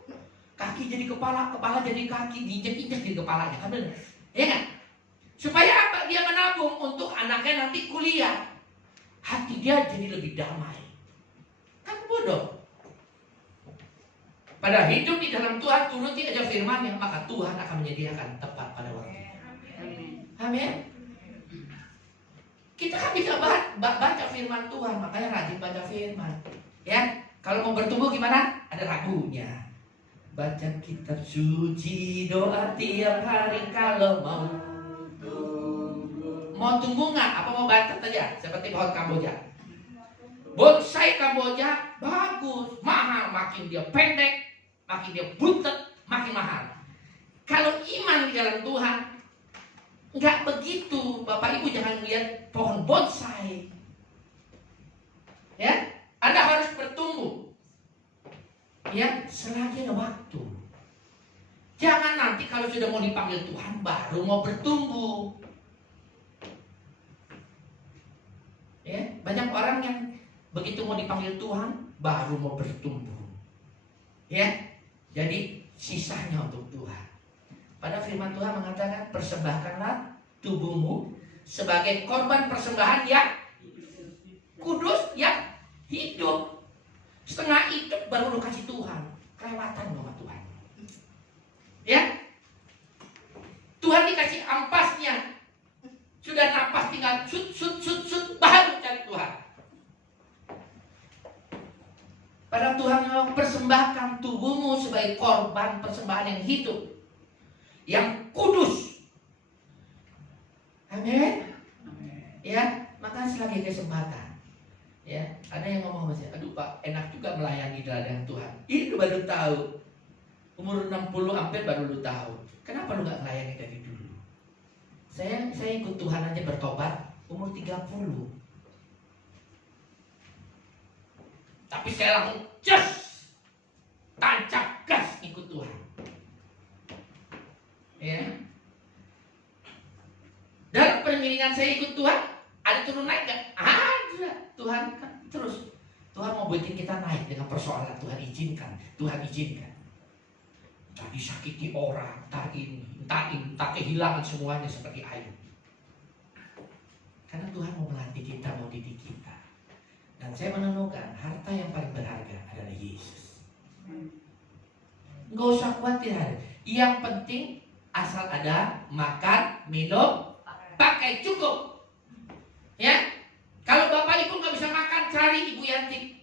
Kaki jadi kepala, kepala jadi kaki, diinjek-injek jadi kepalanya, kan benar? Ya kan? Supaya apa? Dia menabung untuk anaknya nanti kuliah. Hati dia jadi lebih damai. Kan bodoh. Pada hidup di dalam Tuhan, turuti aja firman-Nya, maka Tuhan akan menyediakan tepat pada waktu. Amin. Kita kan bisa baca firman Tuhan, makanya rajin baca firman. Ya, kalau mau bertumbuh gimana? Ada lagunya. Baca kitab suci, doa tiap hari kalau mau tumbuh nggak? Apa mau baca aja? Seperti pohon Kamboja. Bonsai Kamboja bagus, mahal, makin dia pendek, makin dia butet, makin mahal. Kalau iman di dalam Tuhan, nggak begitu. Bapak Ibu jangan lihat pohon bonsai. Ya, Anda harus bertumbuh. Ya, selagi ada waktu. Jangan nanti kalau sudah mau dipanggil Tuhan baru mau bertumbuh. Ya, banyak orang yang begitu mau dipanggil Tuhan baru mau bertumbuh. Ya, jadi sisanya untuk Tuhan. Pada firman Tuhan mengatakan, persembahkanlah tubuhmu sebagai korban persembahan yang kudus, yang hidup. Setengah hidup baru lu kasih Tuhan. Kelewatan sama Tuhan. Ya, Tuhan dikasih ampasnya. Sudah napas tinggal sut, baru cari Tuhan. Pada Tuhan mau persembahkan tubuhmu sebagai korban persembahan yang hidup, yang kudus. Amin. Ya, maka selagi kesempatan. Ya, ada yang ngomong sama saya, aduh Pak, enak juga melayani di ladang Tuhan. Itu baru tahu. Umur 60 hampir baru lu tahu. Kenapa lu gak melayani dari dulu? Saya ikut Tuhan aja bertobat umur 30. Tapi saya langsung tancap gas ikut Tuhan. Ya. Dalam pengiringan saya ikut Tuhan, ada turun naik gak? Ada. Tuhan kan terus. Tuhan mau bikin kita naik dengan persoalan. Tuhan izinkan. Entah disakiti orang, entah kehilangan semuanya seperti Ayub. Karena Tuhan mau melatih kita, mau didik kita. Dan saya menemukan harta yang paling berharga adalah Yesus. Nggak usah khawatir. Yang penting asal ada makan, minum, pakai cukup. Ya, kalau Bapak Ibu nggak bisa makan, cari Ibu Yanti.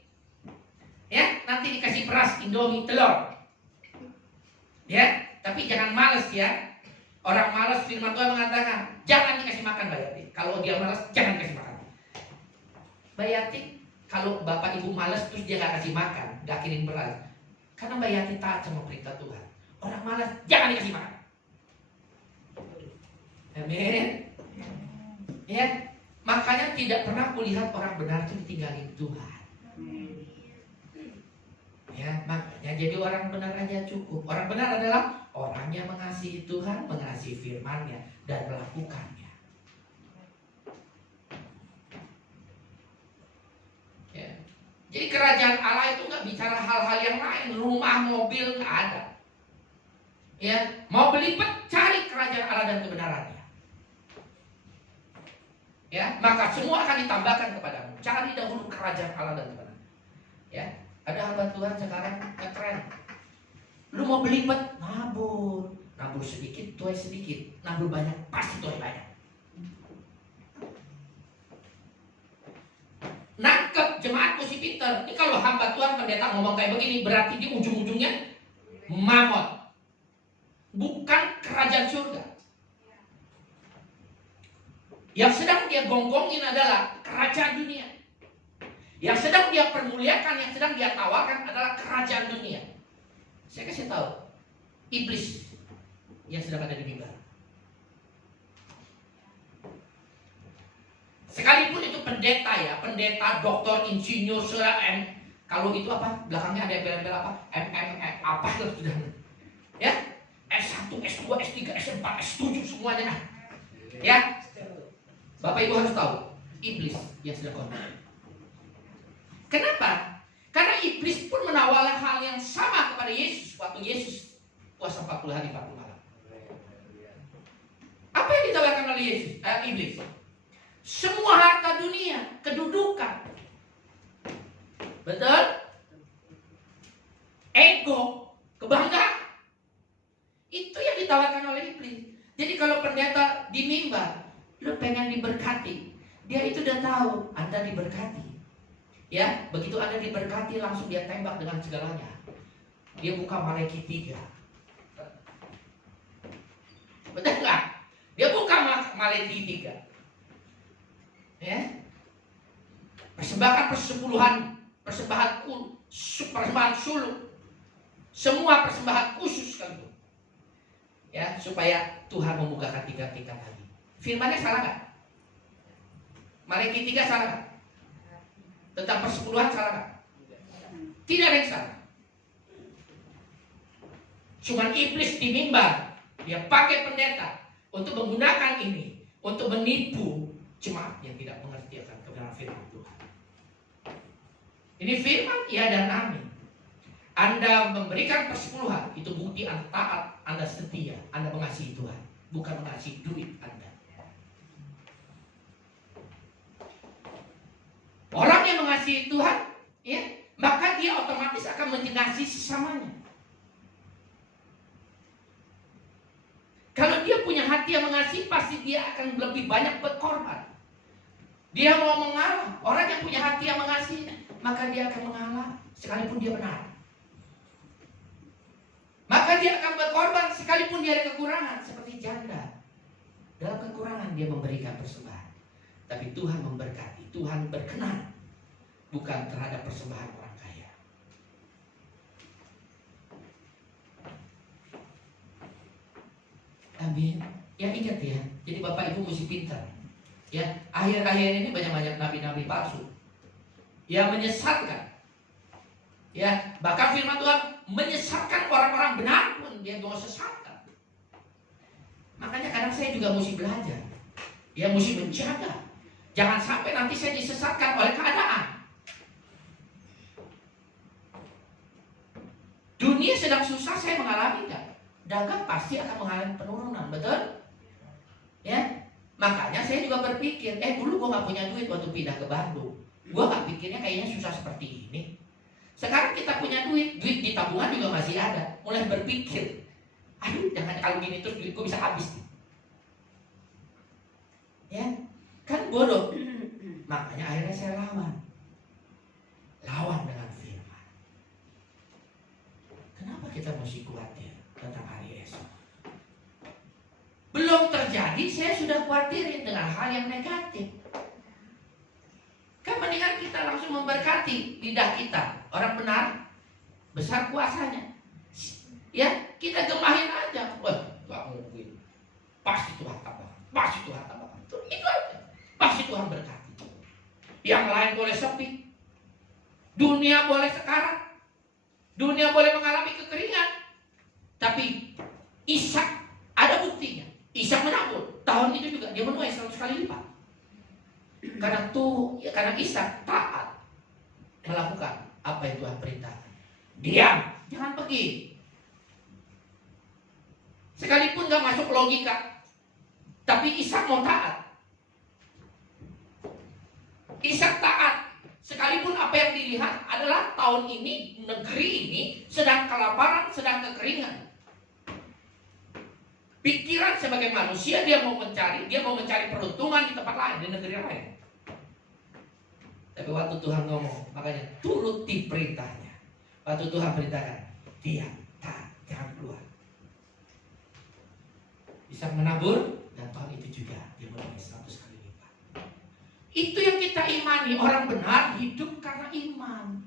Ya, nanti dikasih beras, Indomie, telur. Ya, tapi jangan males ya. Orang malas, firman Tuhan mengatakan jangan dikasih makan Mbak Yati. Kalau dia malas, jangan dikasih makan. Mbak Yati, kalau Bapak Ibu malas terus dia gak kasih makan, gak kirim beras, karena Mbak Yati taat sama perintah Tuhan. Orang malas jangan dikasih makan. Amin. Ya, makanya tidak pernah kulihat orang benar itu ditinggalin Tuhan. Ya, makanya jadi orang benar aja cukup. Orang benar adalah orang yang mengasihi Tuhan, mengasihi firman-Nya dan melakukannya. Ya. Jadi kerajaan Allah itu nggak bicara hal-hal yang lain, rumah, mobil nggak ada. Ya, mau beli pet, cari kerajaan Allah dan kebenarannya. Ya, maka semua akan ditambahkan kepadamu. Cari dahulu kerajaan Allah dan kebenaran. Ya. Ada hamba Tuhan sekarang ngetren. Lu mau beli pet, nabur sedikit, tuai sedikit. Nabur banyak, pasti tuai banyak. Nangkep jemaat Pusi Peter. Ini kalau hamba Tuhan pendeta ngomong kayak begini, berarti di ujung-ujungnya mamon, bukan kerajaan surga. Yang sedang dia gonggongin adalah kerajaan dunia. Yang sedang dia permuliakan, yang sedang dia tawarkan adalah kerajaan dunia. Saya kasih tahu, iblis yang sedang ada di mimbar. Sekalipun itu pendeta ya, pendeta, doktor, insinyur, kalau itu apa? Belakangnya ada yang bela-bela apa? Apa sudah. Ya, S1, S2, S3, S4, S7 semuanya. Ya, Bapak Ibu harus tahu, iblis yang sedang kontak. Kenapa? Karena iblis pun menawarkan hal yang sama kepada Yesus waktu Yesus puasa 40 hari 40 malam. Apa yang ditawarkan oleh Yesus? Iblis. Semua harta dunia, kedudukan. Betul? Ego, kebanggaan. Itu yang ditawarkan oleh iblis. Jadi kalau pendeta di mimbar, lu pengen diberkati, dia itu udah tahu Anda diberkati. Ya, begitu Anda diberkati langsung dia tembak dengan segalanya. Dia buka Malaikat 3. Betul nggak? Dia buka Malaikat 3. Ya, persembahan persepuluhan, persembahan suluk, semua persembahan khusus kan, ya, supaya Tuhan membukakan 3 tingkat lagi. Firmannya salah nggak? Malaikat 3 salah nggak? Tentang persepuluhan salah nggak? Tidak ada yang salah. Cuman iblis di mimbar, dia pakai pendeta untuk menggunakan ini untuk menipu jemaat yang tidak mengerti akan kebenaran firman Tuhan. Ini firman ya dan amin. Anda memberikan persepuluhan, itu bukti Anda taat, Anda setia, Anda mengasihi Tuhan, bukan mengasihi duit Anda. Orang yang mengasihi Tuhan, ya, maka dia otomatis akan mengasihi sesamanya. Kalau dia punya hati yang mengasihi, pasti dia akan lebih banyak berkorban. Dia mau mengalah. Orang yang punya hati yang mengasihi, maka dia akan mengalah sekalipun dia benar. Maka dia akan berkorban sekalipun dia ada kekurangan. Seperti janda, dalam kekurangan dia memberikan persembahan. Tapi Tuhan memberkati, Tuhan berkenan, bukan terhadap persembahan orang kaya. Amin. Ya ingat ya, jadi Bapak Ibu mesti pintar. Ya, akhir-akhir ini banyak nabi-nabi palsu yang menyesatkan. Ya, bahkan firman Tuhan menyesatkan orang-orang benar pun dia mau sesatkan. Makanya kadang saya juga mesti belajar. Ya, mesti menjaga. Jangan sampai nanti saya disesatkan oleh keadaan. Dunia sedang susah, saya mengalami enggak? Dagang pasti akan mengalami penurunan, betul? Ya, makanya saya juga berpikir, dulu gue gak punya duit waktu pindah ke Bandung. Gue gak pikirnya kayaknya susah seperti ini. Sekarang kita punya duit di tabungan juga masih ada. Mulai berpikir, aduh jangan kalau gini terus duit gue bisa habis. Ya, kan bodoh. Makanya akhirnya saya lawan dengan firman. Kenapa kita mesti khawatir tentang hari esok? Belum terjadi, saya sudah khawatirin dengan hal yang negatif. Kan mendingan kita langsung memberkati lidah kita. Orang benar, besar kuasanya. Ya, kita gemahin aja. Wah, gak mungkin. Pasti Tuhan tambahkan. Pasti Tuhan tambahkan. Itu aja. Pasti Tuhan berkati. Yang lain boleh sepi. Dunia boleh sekarat. Dunia boleh mengalami kekeringan. Tapi Ishak ada buktinya. Ishak menabur. Tahun itu juga dia menuai 100 kali lipat. Karena Ishak taat melakukan apa yang Tuhan perintahkan. Diam, jangan pergi. Sekalipun gak masuk logika, tapi Ishak mau taat. Ishak taat. Sekalipun apa yang dilihat adalah tahun ini, negeri ini sedang kelaparan, sedang kekeringan. Pikiran sebagai manusia dia mau mencari peruntungan di tempat lain, di negeri lain. Tapi waktu Tuhan ngomong, makanya turuti perintahnya. Waktu Tuhan perintahkan, diam, taat, jangan keluar. Bisa menabur, dan tahun itu juga dia menuai 100 kali lipat. Itu yang kita imani. Orang benar hidup karena iman,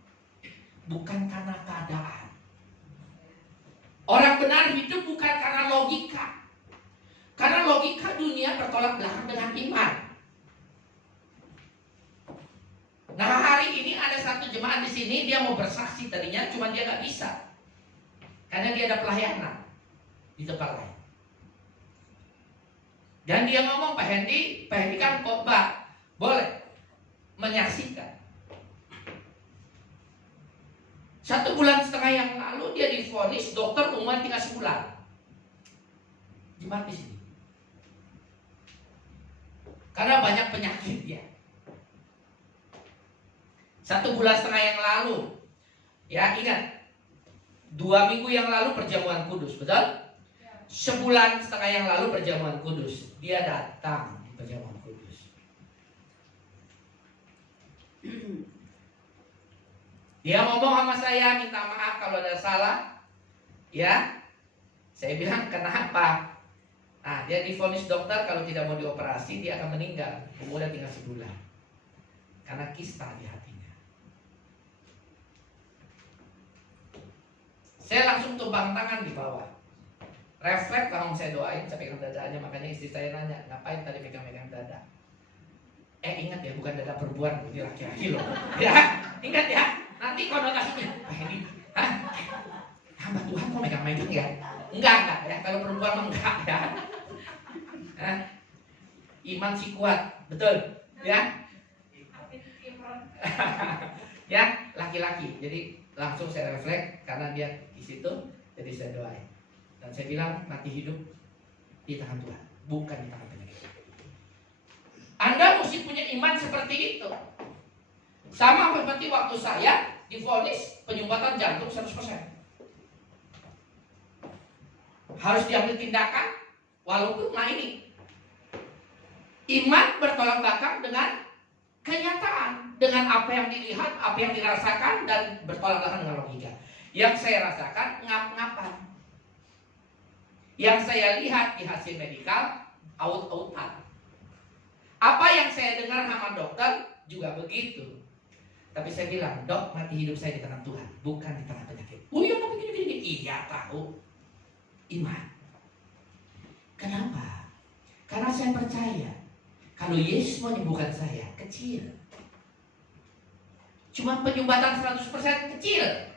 bukan karena keadaan. Orang benar hidup bukan karena logika. Karena logika dunia bertolak belakang dengan iman. Nah, hari ini ada satu jemaat di sini, dia mau bersaksi tadinya, cuma dia nggak bisa. Karena dia ada pelayanan di tempat lain. Dan dia ngomong, Pak Hendy kan khotbah, boleh menyaksikan. 1,5 bulan yang lalu dia divonis dokter umur tinggal sebulan. Jemaat di sini. Karena banyak penyakit dia. 1,5 bulan yang lalu, ya ingat, 2 minggu yang lalu perjamuan kudus, betul? 1,5 bulan yang lalu perjamuan kudus, dia datang di perjamuan kudus. Dia ngomong sama saya, minta maaf kalau ada salah, ya. Saya bilang kenapa? Nah, dia divonis dokter kalau tidak mau dioperasi dia akan meninggal, umurnya tinggal sebulan, karena kista di hatinya. Saya langsung tumbang tangan di bawah. Refleks langsung saya doain, saya pegang dadanya. Makanya istri saya nanya, ngapain tadi megang-megang dada? Ingat ya, bukan dada perempuan, ini laki-laki loh. Ya, ingat ya. Nanti konotasinya, ini, hamba Tuhan kok megang-megang ya? Enggak ya. Kalau perempuan mah enggak ya. Iman si kuat, betul ya. Ya, laki-laki. Jadi langsung saya refleks karena dia di situ, jadi saya doain. Dan saya bilang mati hidup di tangan Tuhan, bukan di tangan penyakit. Anda mesti punya iman seperti itu. Sama seperti waktu saya divonis penyumbatan jantung 100%. Harus diambil tindakan, walaupun ini iman bertolak belakang dengan kenyataan, dengan apa yang dilihat, apa yang dirasakan, dan bertolak belakang dengan logika. Yang saya rasakan ngap-ngapan. Yang saya lihat di hasil medikal out-outan. Apa yang saya dengar sama dokter juga begitu. Tapi saya bilang, dok, mati hidup saya di tangan Tuhan, bukan di tangan penyakit. Oh iya, kok begini-begini? Iya, tahu. Iman. Kenapa? Karena saya percaya kalau Yesus menyembuhkan saya, kecil. Cuma penyumbatan 100% kecil.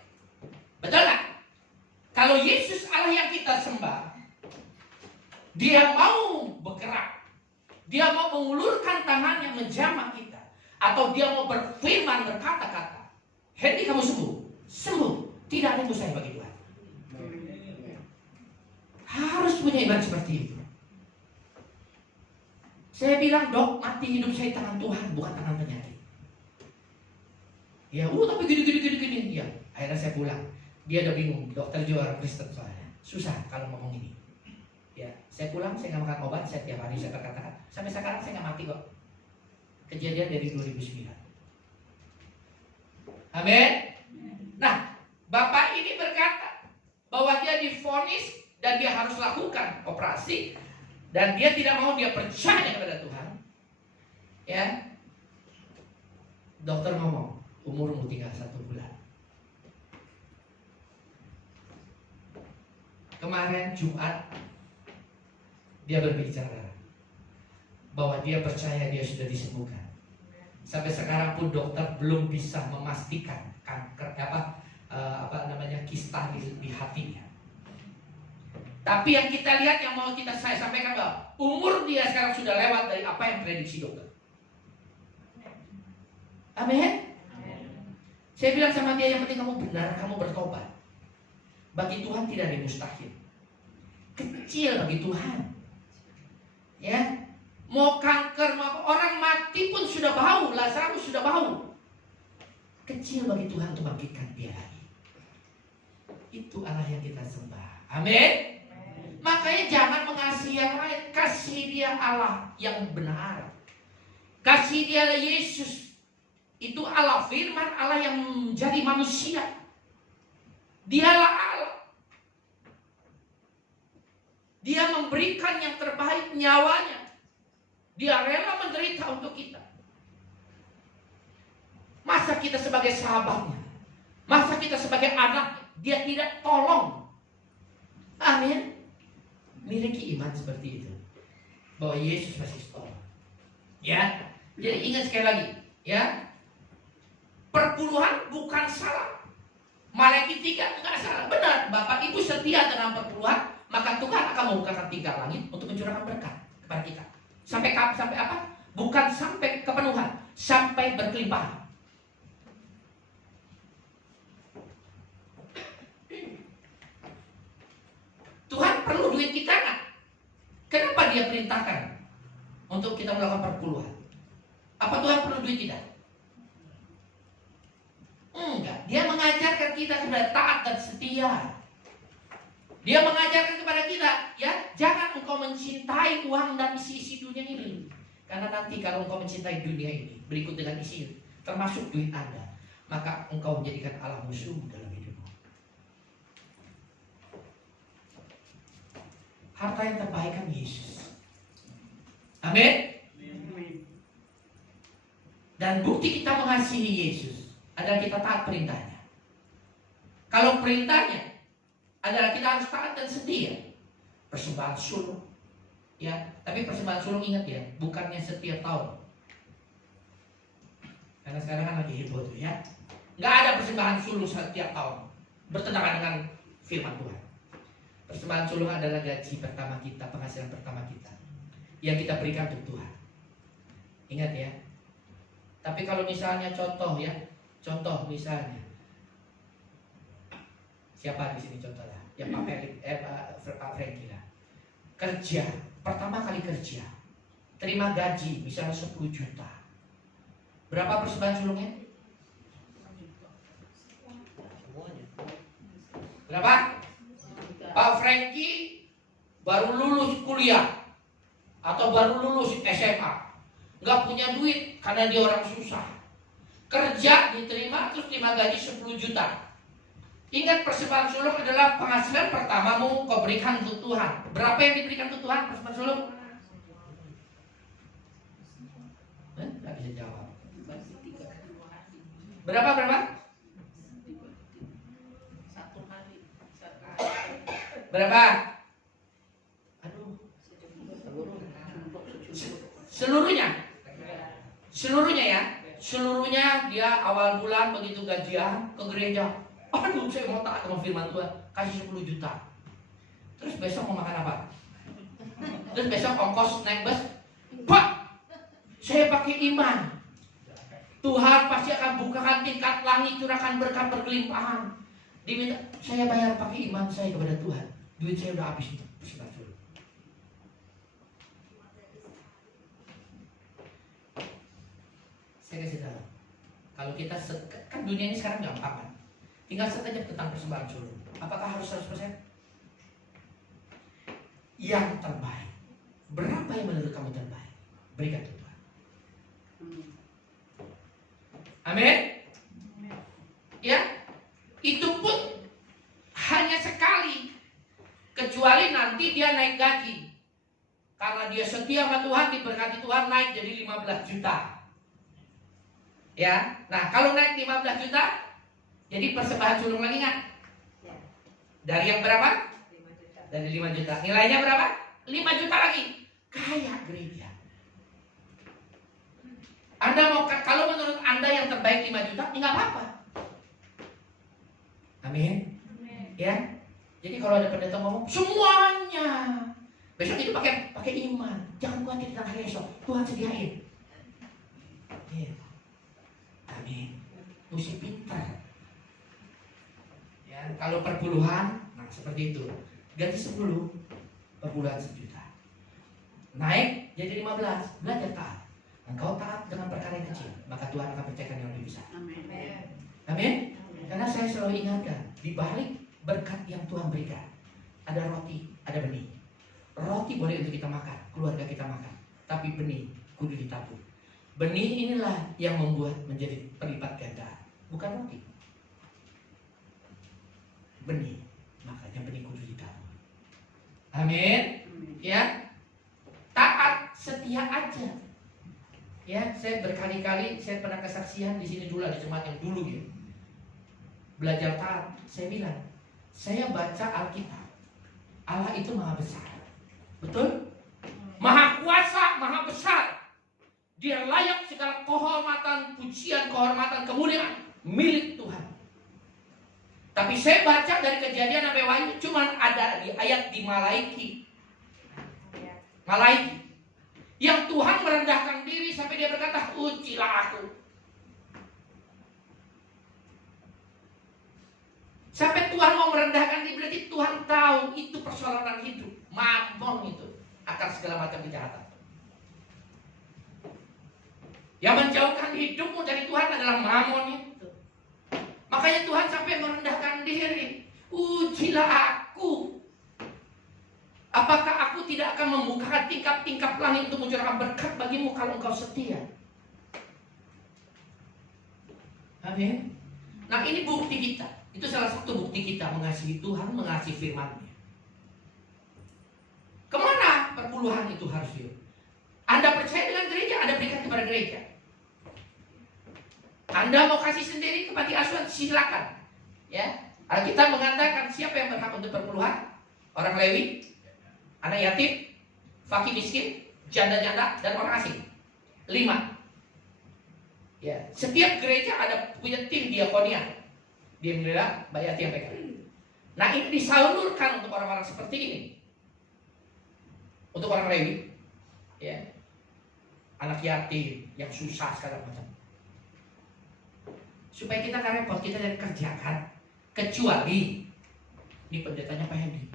Betul nggak? Kalau Yesus Allah yang kita sembah, Dia mau bergerak, Dia mau mengulurkan tangannya menjamah kita, atau Dia mau berfirman berkata-kata, Hendy kamu sembuh, sembuh, tidak ada yang mustahil bagi Tuhan. Harus punya iman seperti itu. Saya bilang, dok, mati hidup saya tangan Tuhan, bukan tangan penyakit. Ya, tapi gini. Ya, akhirnya saya pulang. Dia udah bingung, dokter juga orang Kristen soalnya. Susah kalau ngomong ini. Ya, saya pulang, saya nggak makan obat, saya tiap hari saya berkata, sampai sekarang saya nggak mati kok. Kejadian dari 2009. Amin. Nah, Bapak ini berkata bahwa dia divonis dan dia harus lakukan operasi, dan dia tidak mau, dia percaya kepada Tuhan. Ya, dokter ngomong, umurmu tinggal 1 bulan. Kemarin Jumat dia berbicara bahwa dia percaya dia sudah disembuhkan. Sampai sekarang pun dokter belum bisa memastikan kanker kista di hatinya. Tapi yang kita lihat, yang mau saya sampaikan bahwa umur dia sekarang sudah lewat dari apa yang prediksi dokter. Amin. Saya bilang sama dia, yang penting kamu benar, kamu bertobat. Bagi Tuhan tidak ada yang mustahil. Kecil bagi Tuhan. Ya, mau kanker, mau orang mati pun sudah bau, Lazarus sudah bau. Kecil bagi Tuhan untuk bangkitkan dia lagi. Itu Allah yang kita sembah. Amin. Makanya jangan mengasihi yang lain, kasih dia Allah yang benar. Kasih dia Yesus. Itu Allah firman, Allah yang menjadi manusia. Dialah Allah. Dia memberikan yang terbaik, nyawanya. Dia rela menderita untuk kita. kita sebagai sahabatnya? Masa kita sebagai anak, dia tidak tolong? Amin. Miliki iman seperti itu, bahwa Yesus masih tolong. Ya, jadi ingat sekali lagi, ya, perpuluhan bukan salah. Malaikat 3 enggak salah, benar. Bapak Ibu setia dengan perpuluhan, maka Tuhan akan membukakan tingkap langit untuk mencurahkan berkat kepada kita. Sampai apa? Bukan sampai kepenuhan, sampai berkelimpahan. Tuhan perlu duit kita nggak? Kenapa dia perintahkan untuk kita melakukan perpuluhan? Apa Tuhan perlu duit kita? Enggak. Dia mengajarkan kita kepada taat dan setia. Dia mengajarkan kepada kita, ya, jangan engkau mencintai uang dan isi-isi dunia ini. Karena nanti kalau engkau mencintai dunia ini, berikut dengan isi, termasuk duit Anda, maka engkau menjadikan Allah musuh dalam hidupmu. Harta yang terbaik kan Yesus. Amin. Dan bukti kita mengasihi Yesus adalah kita taat perintahnya. Kalau perintahnya adalah kita harus taat dan setia. Persembahan sulung, ya. Tapi persembahan sulung ingat ya, bukannya setiap tahun. Karena sekarang kan lagi heboh tuh, ya. Nggak ada persembahan sulung setiap tahun. Bertentangan dengan firman Tuhan. Persembahan sulung adalah gaji pertama kita, penghasilan pertama kita, yang kita berikan untuk Tuhan. Ingat ya. Tapi kalau misalnya contoh misalnya, siapa di sini contohnya? Ya Pak Franky lah. Kerja, pertama kali kerja, terima gaji misalnya 10 juta. Berapa persembahan sulungnya? Berapa? Pak Franky baru lulus kuliah atau baru lulus SMA, nggak punya duit karena dia orang susah. Kerja diterima terus terima gaji 10 juta. Ingat, persembahan sulung adalah penghasilan pertamamu kau berikan untuk Tuhan. Berapa yang diberikan untuk Tuhan persembahan sulung? Nggak bisa jawab. Berapa? Berapa? Aduh. Seluruhnya ya. Seluruhnya dia awal bulan begitu gajian ke gereja. Aduh, saya mau taat sama firman Tuhan, kasih 10 juta. Terus besok mau makan apa? Terus besok ongkos naik bus. Pak, saya pakai iman. Tuhan pasti akan bukakan tingkat langit, curahkan berkat berkelimpahan. Diminta, saya bayar pakai iman saya kepada Tuhan. Duit saya udah habis. Saya kasih tahu. Kalau kita kan dunia ini sekarang gampang kan. Tinggal saja tentang persembahan sulung. Apakah harus 100%? Yang terbaik. Berapa yang menurut kamu terbaik? Berikan ke Tuhan. Amin. Ya. Itu pun hanya sekali. Kecuali nanti dia naik gaji. Karena dia setia sama Tuhan, diberkati Tuhan, naik jadi 15 juta. Ya. Nah, kalau naik 15 juta, jadi persembahan sulung lagi nggak? Dari yang berapa? 5 juta. Dari 5 juta. Nilainya berapa? 5 juta lagi. Kaya gereja. Anda mau, kalau menurut Anda yang terbaik 5 juta, nggak apa-apa. Amin. Ya. Jadi kalau ada pendeta ngomong semuanya, besok itu pakai iman. Jangan khawatir tentang hari esok. Tuhan sediain. Ya. Amin. Mesti pintar. Ya, kalau perpuluhan, nah seperti itu. Gaji 10, perpuluhan 1 juta. Naik jadi 15, belajar taat. Engkau taat dengan perkara yang kecil, maka Tuhan akan percayakan yang lebih besar. Amin. Amin. Karena saya selalu ingatkan, di balik berkat yang Tuhan berikan, ada roti, ada benih. Roti boleh untuk kita makan, keluarga kita makan, tapi benih kudu ditabur. Benih inilah yang membuat menjadi pelipat ganda, bukan roti. Benih, makanya benih kudu ditabur. Amin. Ya, taat setia aja. Ya, saya berkali-kali saya pernah kesaksian di sini dulu, ada jemaat yang dulu ya. Belajar taat, saya bilang, saya baca Alkitab. Allah itu maha besar. Betul? Maha kuasa, maha besar. Dia layak segala kehormatan, pujian, kehormatan, kemuliaan milik Tuhan. Tapi saya baca dari Kejadian sampai Wahyu cuma ada di ayat di Malaiki. Malaiki. Yang Tuhan merendahkan diri sampai dia berkata, ujilah aku. Sampai Tuhan mau merendahkan diri, berarti Tuhan tahu itu persoalan hidup. Mamon itu akan segala macam kejahatan. Yang menjauhkan hidupmu dari Tuhan adalah mamon itu. Makanya Tuhan sampai merendahkan diri. Ujilah aku. Apakah aku tidak akan membuka tingkap-tingkap langit untuk mencurahkan berkat bagimu kalau engkau setia? Amin. Nah, ini bukti kita. Itu salah satu bukti kita mengasihi Tuhan, mengasihi firman-Nya. Kemana perpuluhan itu harus yuk? Anda percaya dengan gereja, Anda berikan kepada gereja. Anda mau kasih sendiri ke panti asuhan, silakan. Ya, Alkitab mengatakan siapa yang berhak untuk perpuluhan? Orang Lewi, anak yatim, fakir miskin, janda-janda, dan orang asing. 5. Ya, setiap gereja ada punya tim diakonia. Dia menilai bayar yang pegang. Nah, ini disalurkan untuk orang-orang seperti ini. Untuk orang Lewi, ya, anak yatim yang susah segala macam. Supaya kita gak repot, kita dari kerjakan. Kecuali ini pendetanya Pak Hendy.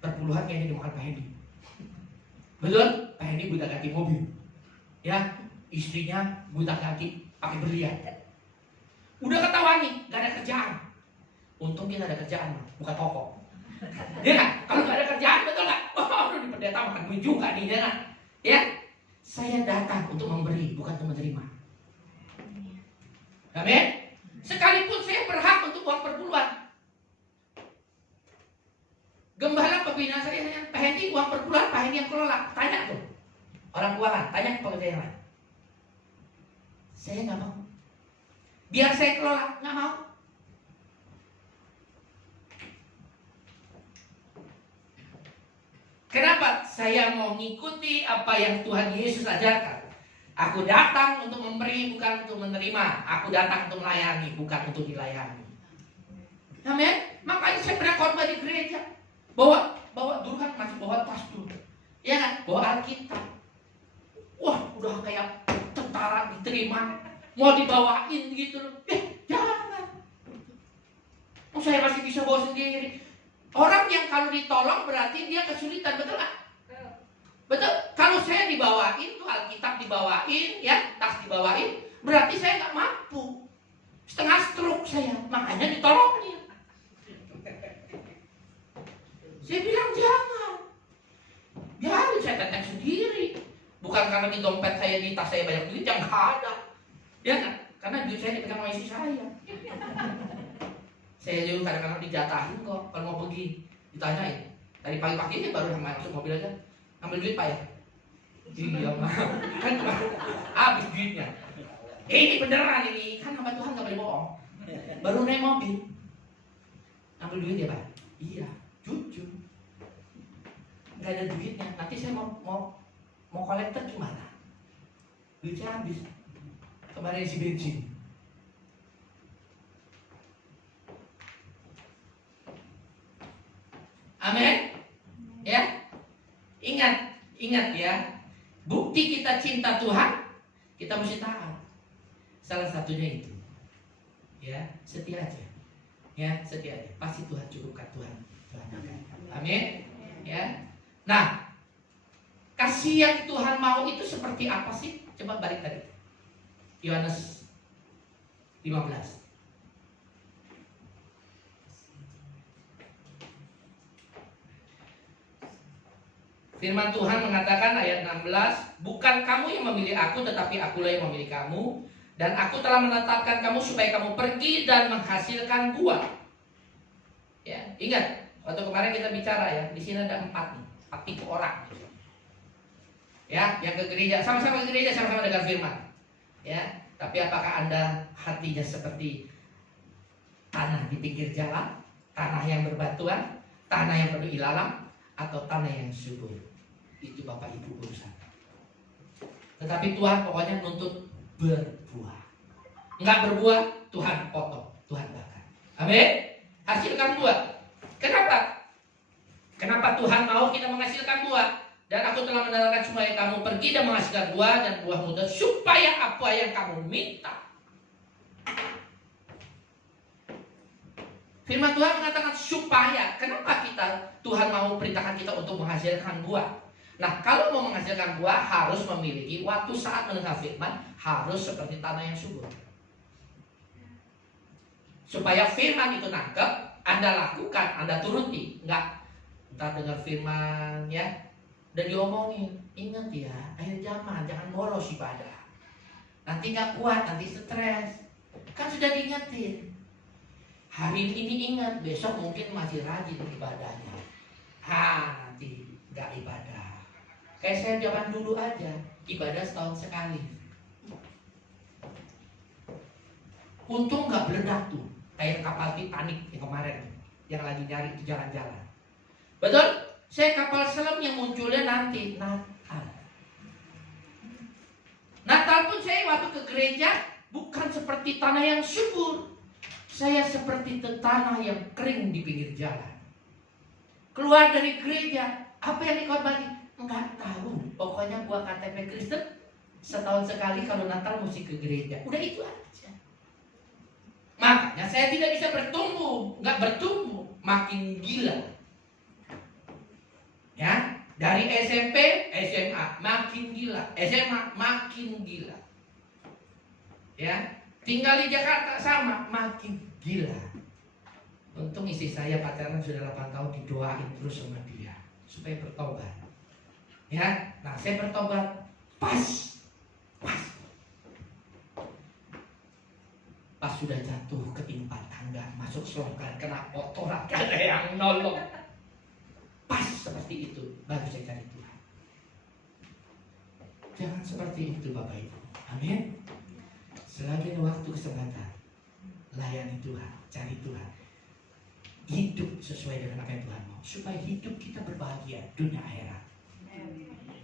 Perpuluhan kayaknya dimakan Pak Hendy. Betul? Pak Hendy buta kaki mobil. Ya, istrinya buta kaki pakai berlian. Udah ketahuan nih, gak ada kerjaan. Untung kita ada kerjaan, buka toko. Ya kan? Kalau gak ada kerjaan, betul gak? Oh, di pendeta makan duit juga nih, ya kan? Ya, saya datang untuk memberi, bukan untuk menerima. Amin? Sekalipun saya berhak untuk uang perpuluhan. Gembala pembina saya hanya, Pak Hendy uang perpuluhan, Pak Hendy yang kelola. Tanya tuh, orang keuangan, tanya pekerja yang lain. Saya gak mau. Biar saya kelola, nggak mau. Kenapa? Saya mau ngikuti apa yang Tuhan Yesus ajarkan. Aku datang untuk memberi, bukan untuk menerima. Aku datang untuk melayani, bukan untuk dilayani. Amin. Makanya saya pernah khotbah di gereja. Bawa dulu kan masih bawa tas dulu. Ya kan? Bawa Alkitab. Wah, udah kayak tentara diterima. Mau dibawain gitu loh. Jangan. Oh, saya masih bisa bawa sendiri. Orang yang kalau ditolong berarti dia kesulitan, betul nggak? Betul. Kalau saya dibawain tuh Alkitab dibawain, ya tas dibawain, berarti saya nggak mampu. Setengah stroke saya, makanya ditolongin. Saya bilang jangan. Biarin saya tetap sendiri. Bukan karena di dompet saya, di tas saya banyak duit, yang nggak ada. Ya kan? Karena duit saya dipegang sama istri saya. Saya juga kadang-kadang dijatahin kok kalau mau pergi, ditanyain. Dari pagi-pagi ini baru masuk mobil aja. Ambil duit Pak ya? Iya maaf. Kan habis duitnya. Ini beneran ini. Kan hamba Tuhan gak boleh bohong. Baru naik mobil. Ambil duit ya Pak? Iya, jujur. Gak ada duitnya. Nanti saya mau kolektor gimana? Duitnya habis. Kemarin isi bensin. Amin. Ya. Ingat ya. Bukti kita cinta Tuhan, kita mesti taat. Salah satunya itu. Ya, setia aja. Ya, setia aja. Pasti Tuhan cukupkan Tuhan. Amin. Ya. Nah, kasih yang Tuhan mau itu seperti apa sih? Coba balik tadi. Yohanes 15. Firman Tuhan mengatakan ayat 16, bukan kamu yang memilih aku, tetapi akulah yang memilih kamu, dan aku telah menetapkan kamu supaya kamu pergi dan menghasilkan buah. Ya, ingat waktu kemarin kita bicara ya, di sini ada 4 tipe orang. Ya, yang ke gereja, sama-sama ke gereja, sama-sama dengar firman. Ya, tapi apakah Anda hatinya seperti tanah di pinggir jalan, tanah yang berbatuan, tanah yang penuh ilalang, atau tanah yang subur? Itu Bapak Ibu urusan. Tetapi Tuhan pokoknya nuntut berbuah. Enggak berbuah, Tuhan potong, Tuhan bakar. Amin. Hasilkan buah. Kenapa? Kenapa Tuhan mau kita menghasilkan buah? Dan aku telah mendatangkan supaya kamu pergi dan menghasilkan buah dan buah muda, supaya apa yang kamu minta. Firman Tuhan mengatakan supaya. Kenapa Tuhan mau perintahkan kita untuk menghasilkan buah? Nah, kalau mau menghasilkan buah harus memiliki waktu saat mendengar firman, harus seperti tanah yang subur. Supaya firman itu nangkep, Anda lakukan, Anda turuti. Enggak, entah dengar firman ya, dan diomongin, ingat ya, akhir zaman jangan bolos ibadah. Nanti gak kuat, nanti stres. Kan sudah diingetin. Hari ini ingat, besok mungkin masih rajin ibadahnya. Nanti gak ibadah. Kayak saya zaman dulu aja, ibadah setahun sekali. Untung gak meledak tuh, kayak kapal Titanic yang kemarin, yang lagi nyari jalan-jalan. Betul? Saya kapal selam yang munculnya nanti Natal. Natal pun saya waktu ke gereja bukan seperti tanah yang subur. Saya seperti tanah yang kering di pinggir jalan. Keluar dari gereja, apa yang dikorbankan? Enggak tahu. Pokoknya gua KTP Kristen, setahun sekali kalau Natal mesti ke gereja. Udah itu aja. Makanya saya tidak bisa bertumbuh, enggak bertumbuh, makin gila. Ya, dari SMP, SMA makin gila, SMA makin gila. Ya, tinggal di Jakarta sama, makin gila. Untung istri saya pacaran sudah 8 tahun, didoain terus sama dia supaya bertobat. Ya, nah saya bertobat pas sudah jatuh ketimpa tangga, masuk selokan, kena kotoran, gak ada yang nolong. Pas seperti itu baru saya cari Tuhan. Jangan seperti itu Bapak Ibu. Amin. Selagi ada waktu kesempatan, layani Tuhan, cari Tuhan, hidup sesuai dengan apa yang Tuhan mau, supaya hidup kita berbahagia dunia akhirat.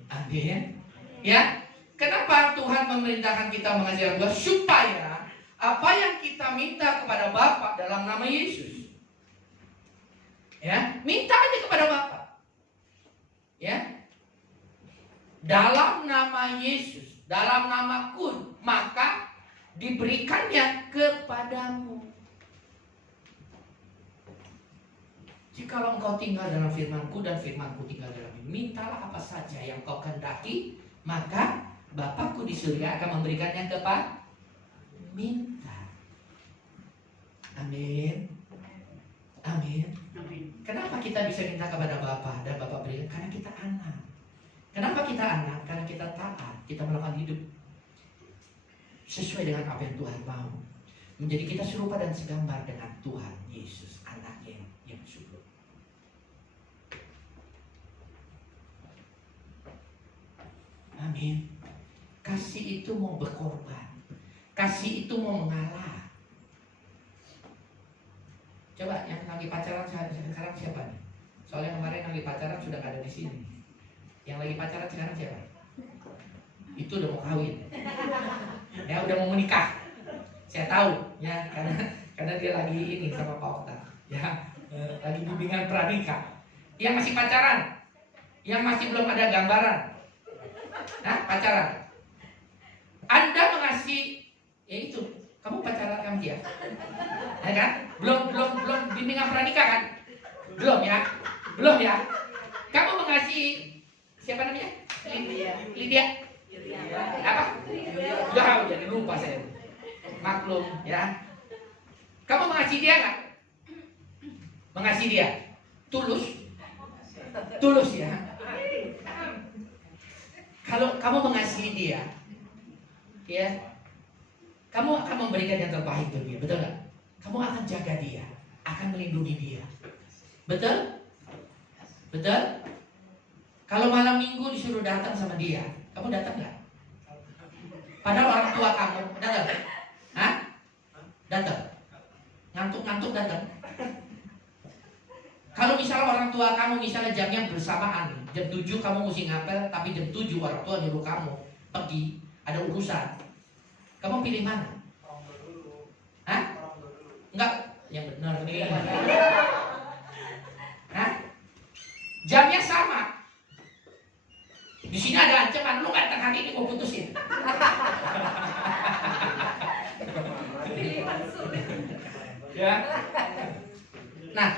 Amin. Ya, kenapa Tuhan memerintahkan kita menghasilkan buah? Supaya apa yang kita minta kepada Bapa dalam nama Yesus, ya, minta aja kepada Bapa. Ya, dalam nama Yesus, dalam namaku, maka diberikannya kepadamu. Jikalau engkau tinggal dalam firman-Ku dan firman-Ku tinggal dalammu, mintalah apa saja yang kau kehendaki, maka Bapakku di surga akan memberikannya kepadamu. Minta. Amin. Amin. Kenapa kita bisa minta kepada Bapa dan Bapa berikan? Karena kita anak. Kenapa kita anak? Karena kita taat, kita melakukan hidup sesuai dengan apa yang Tuhan mau. Menjadi kita serupa dan segambar dengan Tuhan Yesus, anaknya yang subur. Amin. Kasih itu mau berkorban. Kasih itu mau mengalah. Coba yang lagi pacaran sekarang siapa nih? Soalnya kemarin yang lagi pacaran sudah gak ada di sini. Yang lagi pacaran sekarang siapa? Itu udah mau kawin. Ya udah mau menikah. Saya tahu ya, karena dia lagi ini sama Pak Okta. Ya, lagi bimbingan pranikah. Yang masih pacaran, yang masih belum ada gambaran. Nah, pacaran. Anda mengasihi, ya itu, kamu pacaran sama dia, ya kan? Belum bimbingan pranikah kan? Belum ya. Kamu mengasihi siapa namanya? Lydia. Apa? Jauh jadi lupa saya. Maklum ya. Kamu mengasihi dia nggak? Mengasihi dia, tulus ya. Kalau kamu mengasihi dia, ya, kamu akan memberikan yang terbaik untuk dia, betul nggak? Kamu akan jaga dia, akan melindungi dia, betul? Kalau malam minggu disuruh datang sama dia, kamu datang nggak? Padahal orang tua kamu datang, hah? Datang, ngantuk-ngantuk datang. Kalau misalnya orang tua kamu misalnya jamnya bersamaan, jam 7 kamu mesti ngapel, tapi jam 7 orang tua nyuruh kamu pergi, ada urusan. Kamu pilih mana? Hah? Enggak, yang benar nih. Hah? Jamnya sama. Di sini ada ancaman, lu nggak datang hari ini mau putusin. Ya. Nah,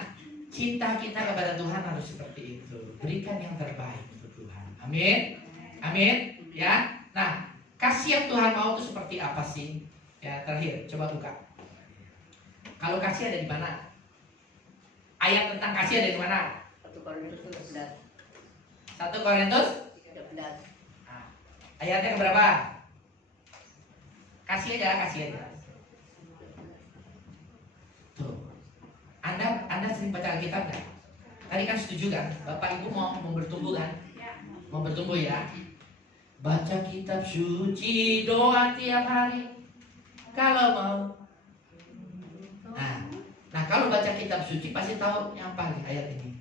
cinta kita kepada Tuhan harus seperti itu. Berikan yang terbaik untuk Tuhan. Amin. Amin. Ya. Nah, kasih yang Tuhan mau itu seperti apa sih? Ya, terakhir coba buka. Kalau kasih ada di mana? Ayat tentang kasih ada di mana? 1 Korintus 13. 1 Korintus 13. Nah, ayatnya keberapa? Kasih aja. Tuh. Anda sering baca Alkitab nggak? Tadi kan setuju kan? Bapak Ibu mau bertumbuh kan? Mau bertumbuh ya? Baca kitab suci, doa tiap hari. Kalau mau. Nah kalau baca kitab suci pasti tahu yang paling ayat ini.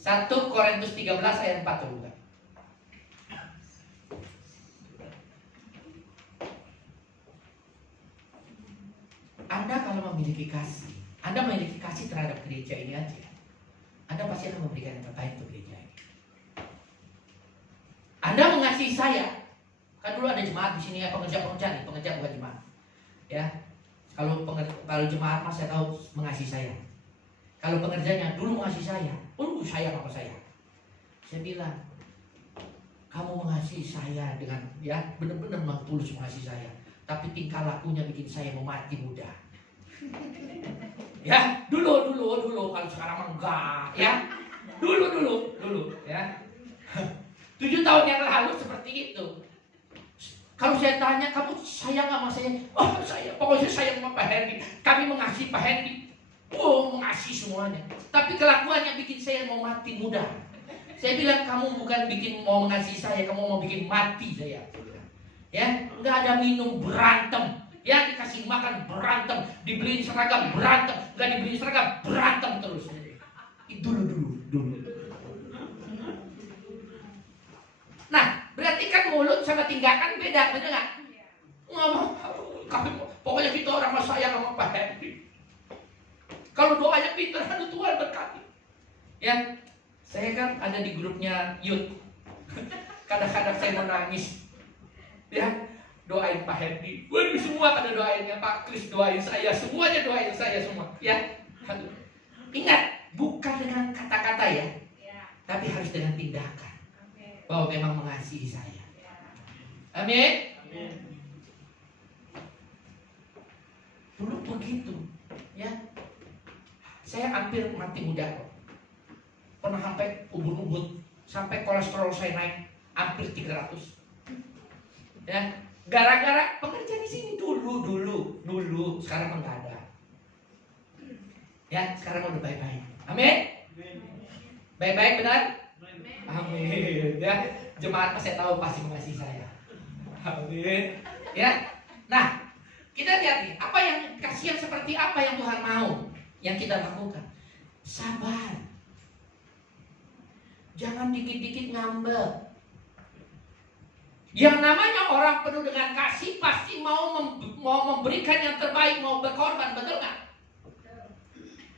1 Korintus 13 ayat 4 tuh. Anda kalau memiliki kasih, Anda memiliki kasih terhadap gereja ini aja, Anda pasti akan memberikan yang terbaik untuk gereja ini. Anda mengasihi saya, kan dulu ada jemaat di sini ya, pengerja nih, pengerja bukan jemaat, ya. Kalau jemaat mas saya tahu mengasihi saya. Kalau pengerjanya dulu mengasihi saya, sayang sama saya. Saya bilang, kamu mengasihi saya dengan ya benar-benar tulus mengasihi saya. Tapi tingkah lakunya bikin saya mau mati muda. Ya, dulu kalau sekarang enggak, ya. Dulu ya. 7 tahun yang lalu seperti itu. Kalau saya tanya, kamu sayang sama saya? Oh, saya, pokoknya sayang sama Pak Hendy. Kami mengasihi Pak Hendy. Oh, mengasihi semuanya. Tapi kelakuan yang bikin saya mau mati muda. Saya bilang, kamu bukan bikin mau mengasihi saya, kamu mau bikin mati saya. Ya, nggak ada minum berantem, ya dikasih makan berantem, dibeliin seragam berantem, nggak dibeliin seragam berantem terus. Dulu. Nah, berarti kan mulut sama tindakan beda, bener nggak? Ngomong, pokoknya kita orang mas sayang sama Pak Hendy. Kalau doanya pintar, aduh Tuhan berkati. Ya, saya kan ada di grupnya youth. Kadang-kadang saya mau nangis. Ya, doain Pak Hendy. Waduh, semua pada doainnya Pak Kris doain saya, semuanya doain saya semua. Ya, ingat, bukan dengan kata-kata ya, tapi harus dengan tindakan. Bahwa memang mengasihi saya. Amin. Dulu begitu, ya. Saya hampir mati muda. Pernah sampai ubun-ubun, sampai kolesterol saya naik hampir 300. Ya, gara-gara pengerjaan di sini dulu, sekarang enggak ada. Ya, sekarang udah baik-baik. Amin. Baik-baik benar? Amin. Ya, jemaat saya tahu pasti mengasihi saya. Amin. Ya. Nah, kita lihat nih, apa yang kasih yang seperti apa yang Tuhan mau yang kita lakukan. Sabar. Jangan dikit-dikit ngambek. Yang namanya orang penuh dengan kasih pasti mau memberikan yang terbaik, mau berkorban, betul nggak?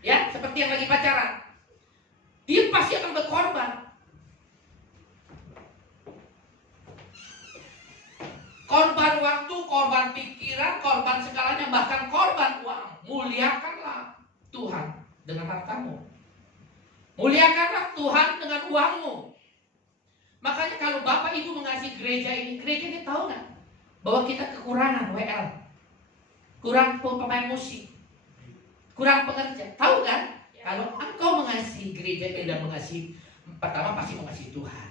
Ya, seperti yang lagi pacaran, dia pasti akan berkorban. Korban waktu, korban pikiran, korban segalanya, bahkan korban uang. Muliakanlah Tuhan dengan hartamu. Muliakanlah Tuhan dengan uangmu. Makanya kalau Bapak Ibu mengasihi gereja ini tahu nggak bahwa kita kekurangan WL, kurang pemain musik, kurang pengerja. Tahu kan? Kalau engkau mengasihi gereja ini dan mengasihi, pertama pasti mengasihi Tuhan.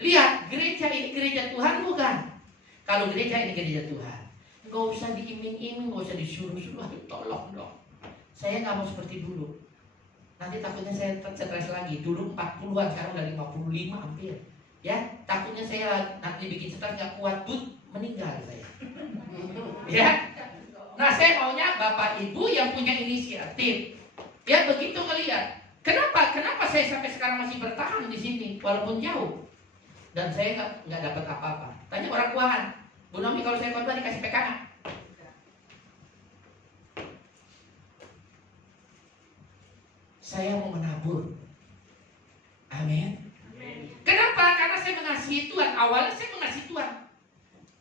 Lihat, gereja ini gereja Tuhan bukan? Kalau gereja ini gereja Tuhan, nggak usah diiming-iming, nggak usah disuruh-suruh. Tolong dong, saya nggak mau seperti dulu. Nanti takutnya saya stres lagi. Dulu 40-an, sekarang udah 55 hampir. Ya, takutnya saya nanti bikin stres nggak kuat, meninggal saya. Ya. Nah, saya maunya Bapak Ibu yang punya inisiatif. Ya, begitu melihat. Kenapa saya sampai sekarang masih bertahan di sini walaupun jauh? Dan saya nggak dapat apa-apa. Tanya orang keuangan, Bu Nomi, kalau saya khotbah dikasih PKH? Saya mau menabur. Amin. Kenapa? Karena saya mengasihi Tuhan. Awalnya saya mengasihi Tuhan.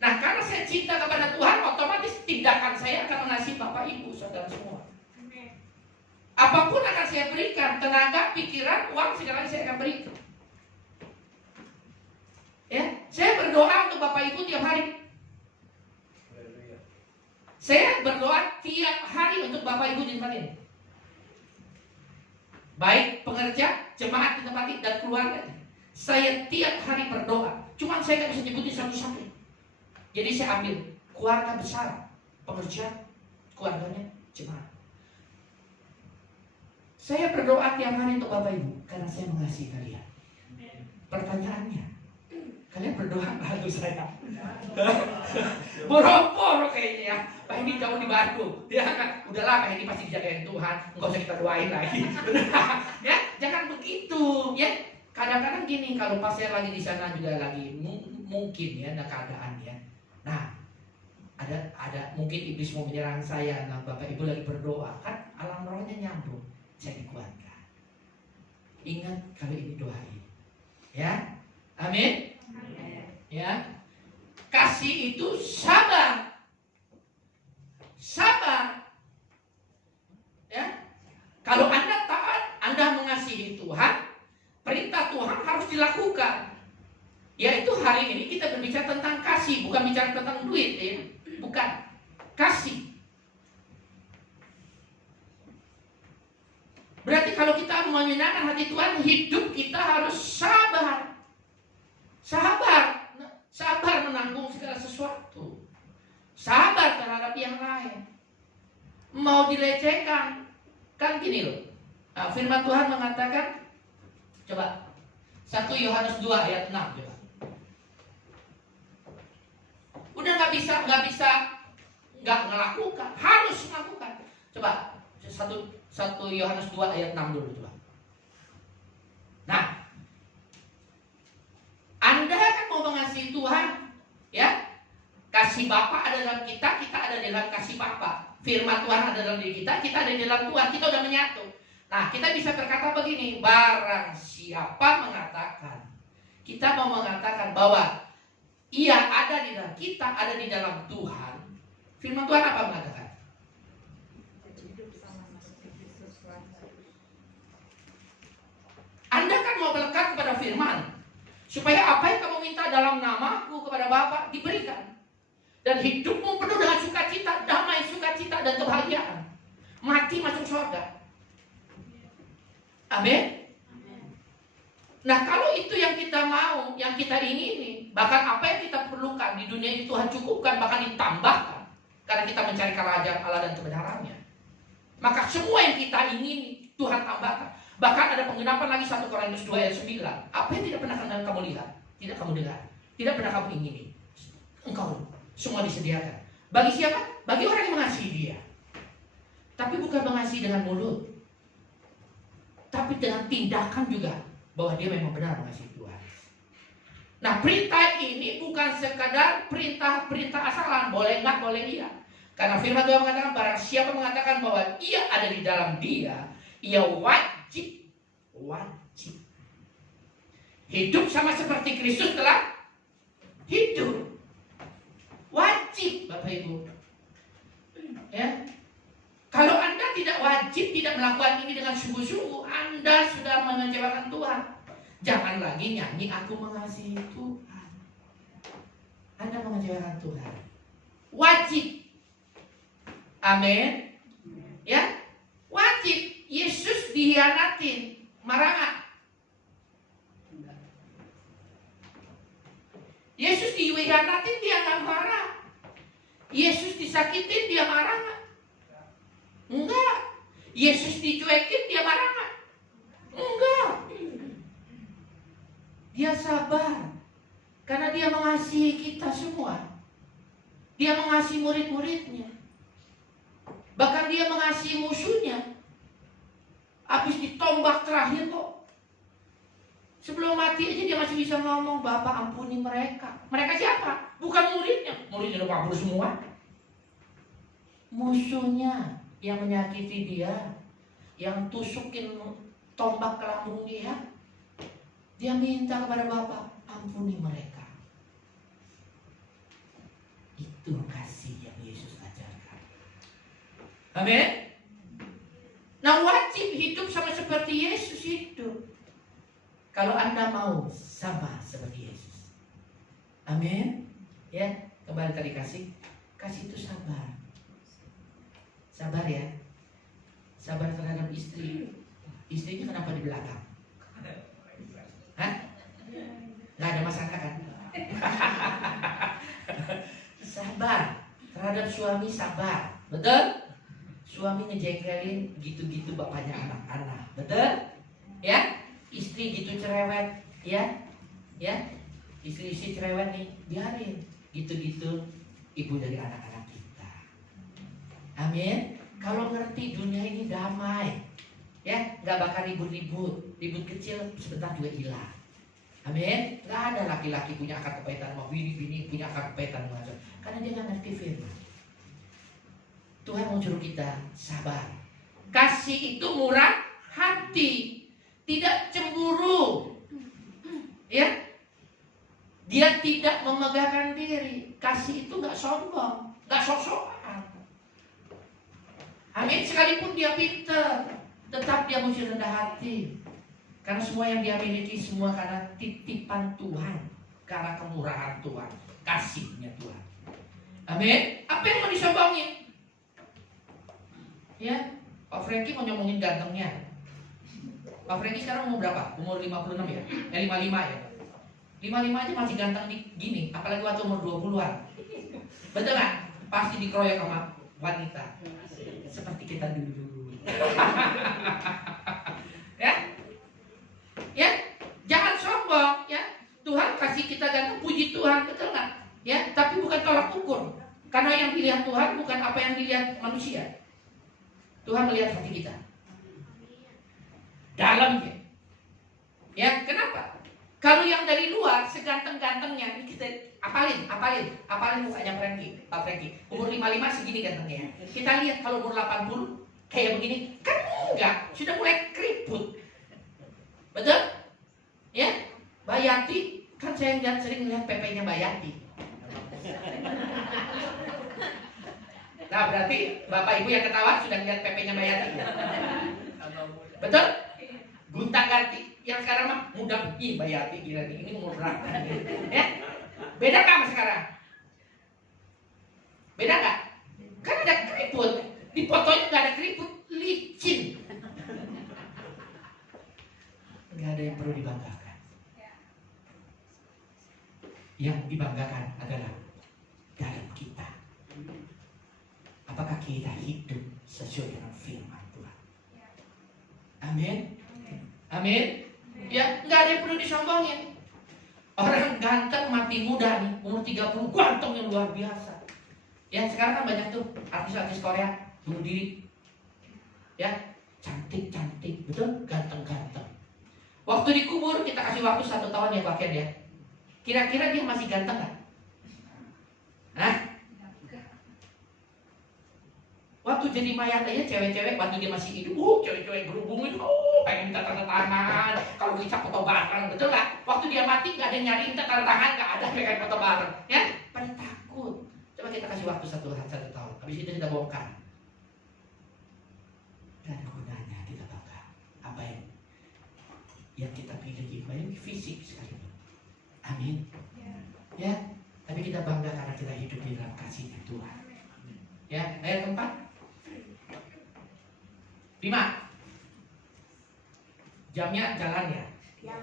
Nah, karena saya cinta kepada Tuhan, otomatis tindakan saya akan mengasihi Bapak Ibu, saudara semua. Apapun akan saya berikan, tenaga, pikiran, uang, segalanya saya akan berikan. Ya, saya berdoa untuk Bapak Ibu tiap hari. Saya berdoa tiap hari untuk Bapak Ibu di tempat ini. Baik pekerja, jemaat di tempat ini, dan keluarga. Saya tiap hari berdoa. Cuman saya nggak bisa nyebutin satu-satu. Jadi saya ambil keluarga besar, pekerja, keluarganya, jemaat. Saya berdoa tiap hari untuk Bapak Ibu karena saya mengasihi kalian. Pertanyaannya, kalian berdoa bantu saya? Boro-boro kayaknya ya. Pak ini jauh di Bandung. Ya kan? Udahlah, Pak ini pasti dijagain Tuhan. Enggak usah kita doain lagi. Ya, jangan begitu. Ya, kadang-kadang gini, kalau pas saya lagi di sana juga lagi mungkin ya, ada keadaannya. Nah, ada mungkin iblis mau menyerang saya. Nah, Bapak Ibu lagi berdoa, kan alam rohnya nyambung. Saya dikuatkan. Ingat kalau ini doain. Ya, amin. Ya, kasih itu sabar. Sabar. Ya, kalau Anda taat, Anda mengasihi Tuhan, perintah Tuhan harus dilakukan. Yaitu hari ini kita berbicara tentang kasih, bukan bicara tentang duit, ya. Bukan. Kasih. Berarti kalau kita menyenangkan hati Tuhan, hidup kita harus sabar. Sabar menanggung segala sesuatu. Sabar terhadap yang lain. Mau dilecehkan, kan gini loh. Nah, firman Tuhan mengatakan, coba 1 Yohanes 2 ayat 6 coba. Udah nggak bisa nggak melakukan, harus melakukan. Coba 1 Yohanes 2 ayat 6 dulu coba. Nah, Anda kan mau mengasihi Tuhan, ya? Kasih Bapa ada dalam kita ada dalam kasih Bapa. Firman Tuhan ada dalam diri kita ada di dalam Tuhan. Kita udah menyatu. Nah, kita bisa berkata begini, barang siapa mengatakan, kita mau mengatakan bahwa ia ada di dalam kita, ada di dalam Tuhan. Firman Tuhan apa mengatakan? Anda kan mau melekat kepada firman, supaya apa yang kamu minta dalam namaku kepada Bapa diberikan. Dan hidupmu penuh dengan sukacita, damai, sukacita, dan kebahagiaan. Mati masuk surga. Amin. Nah, kalau itu yang kita mau, yang kita ingini, bahkan apa yang kita perlukan di dunia ini Tuhan cukupkan, bahkan ditambahkan. Karena kita mencari kerajaan Allah dan kebenarannya. Maka semua yang kita ingini, Tuhan tambahkan. Bahkan ada penggenapan lagi 1 Korintus 2 ayat 9. Apa yang tidak pernah kamu lihat, tidak kamu dengar, tidak pernah kamu ingini, engkau semua disediakan. Bagi siapa? Bagi orang yang mengasihi Dia. Tapi bukan mengasihi dengan mulut, tapi dengan tindakan juga, bahwa dia memang benar mengasihi Tuhan. Nah, perintah ini bukan sekadar perintah asalan, boleh enggak, boleh iya. Karena firman Tuhan mengatakan, barang siapa mengatakan bahwa ia ada di dalam Dia, ia wajib hidup sama seperti Kristus telah hidup. Wajib, Bapak Ibu. Ya. Kalau Anda tidak wajib, tidak melakukan ini dengan sungguh-sungguh, Anda sudah mengecewakan Tuhan. Jangan lagi nyanyi aku mengasihi Tuhan. Anda mengecewakan Tuhan. Wajib. Amin. Ya, wajib. Yesus dihianatin, marah. Yesus dihianatin, dia nggak marah. Yesus disakitin, dia marah nggak? Enggak. Yesus dicuekin, dia marah nggak? Enggak. Dia sabar. Karena dia mengasihi kita semua. Dia mengasihi murid-muridnya. Bahkan dia mengasihi musuhnya. Habis ditombak terakhir kok. Sebelum mati aja dia masih bisa ngomong, Bapak ampuni mereka. Mereka siapa? Bukan muridnya. Muridnya udah kabur semua. Musuhnya yang menyakiti dia, yang tusukin tombak ke lambung dia. Dia minta kepada Bapak, ampuni mereka. Itu kasih yang Yesus ajarkan. Amin. Nah, wajib hidup sama seperti Yesus hidup. Kalau Anda mau sama seperti Yesus. Amin. Ya, kembali tadi kasih itu sabar. Sabar ya. Sabar terhadap istri. Istrinya kenapa di belakang? Hah? Nggak ada masalah kan? Sabar terhadap suami, sabar. Betul? Suami ngejengkelin gitu-gitu bapaknya anak-anak. Betul? Ya? Istri gitu cerewet, ya? Ya? Istri-istri cerewet nih, biarin. Gitu-gitu ibu dari anak-anak kita. Amin. Kalau ngerti dunia ini damai, ya, nggak bakal ribut-ribut. Ribut kecil sebentar juga hilang. Amin. Nggak ada laki-laki punya akar kepahitan sama bini punya akar kepahitan sama suami. Karena dia nggak ngerti firman. Tuhan mau suruh kita sabar. Kasih itu murah hati, tidak cemburu. Ya, dia tidak memegahkan diri. Kasih itu nggak sombong, nggak sok-sokan. Amin. Sekalipun dia pintar, tetap dia mesti rendah hati. Karena semua yang dia miliki semua karena titipan Tuhan, karena kemurahan Tuhan, kasihnya Tuhan. Amin. Apa yang mau disombongin? Ya, Pak Franky mau ngomongin gantengnya. Pak Franky sekarang umur berapa? Umur 56 ya? 55 ya? 55 aja masih ganteng gini, apalagi waktu umur 20-an. Betul kan? Pasti dikeroyok sama wanita. Seperti kita dulu. Ya? Ya? Jangan sombong, ya. Tuhan kasih kita ganteng, puji Tuhan, betul nggak? Ya, tapi bukan tolak ukur. Karena yang dilihat Tuhan bukan apa yang dilihat manusia. Tuhan melihat hati kita. Dalamnya. Ya, kenapa? Kalau yang dari luar seganteng-gantengnya, ini kita apalin mukanya Pak Franky. Umur 55 segini gantengnya. Kita lihat kalau umur 80 kayak begini, kan enggak, sudah mulai keriput. Betul? Ya, Mbak Yati, kan saya sering lihat PP-nya Mbak Yati. Nah, berarti Bapak Ibu yang ketawa sudah lihat PP-nya Mbak Yati. Betul? Gunta ganti. Yang sekarang mah muda. Ih, Mbak Yati gila nih, ini umur berapa? Ya? Beda nggak sama sekarang? Beda nggak? Kan ada keriput. Di fotonya nggak ada keriput, licin. Nggak ada yang perlu dibanggakan. Yang dibanggakan adalah dalam kita. Apakah kita hidup sesuai dengan firman Tuhan? Amin. Amin. Ya, nggak ada yang perlu disombongin. Orang ganteng mati muda nih, umur 30, ganteng yang luar biasa. Ya, sekarang kan banyak tuh artis-artis Korea bunuh diri. Ya, cantik-cantik, betul, ganteng-ganteng. Waktu dikubur kita kasih waktu 1 tahun ya Pak Ken ya. Kira-kira dia masih ganteng nggak? Hah? Waktu jadi mayat aja cewek-cewek waktu dia masih hidup, cewek-cewek berhubung itu, pengen minta tanda tangan, kalau bisa foto bareng, betul nggak? Waktu dia mati nggak ada yang nyari minta tanda tangan, nggak ada pengen foto bareng, ya? Pada takut. Coba kita kasih waktu 1 tahun, habis itu kita bongkar. Gak ada gunanya kita bongkar. Apa yang kita pilih banyak fisik sekali. Amin. Ya, tapi kita bangga karena kita hidup di dalam kasih Tuhan. Ya, ayat keempat. 5. Jamnya jalan ya.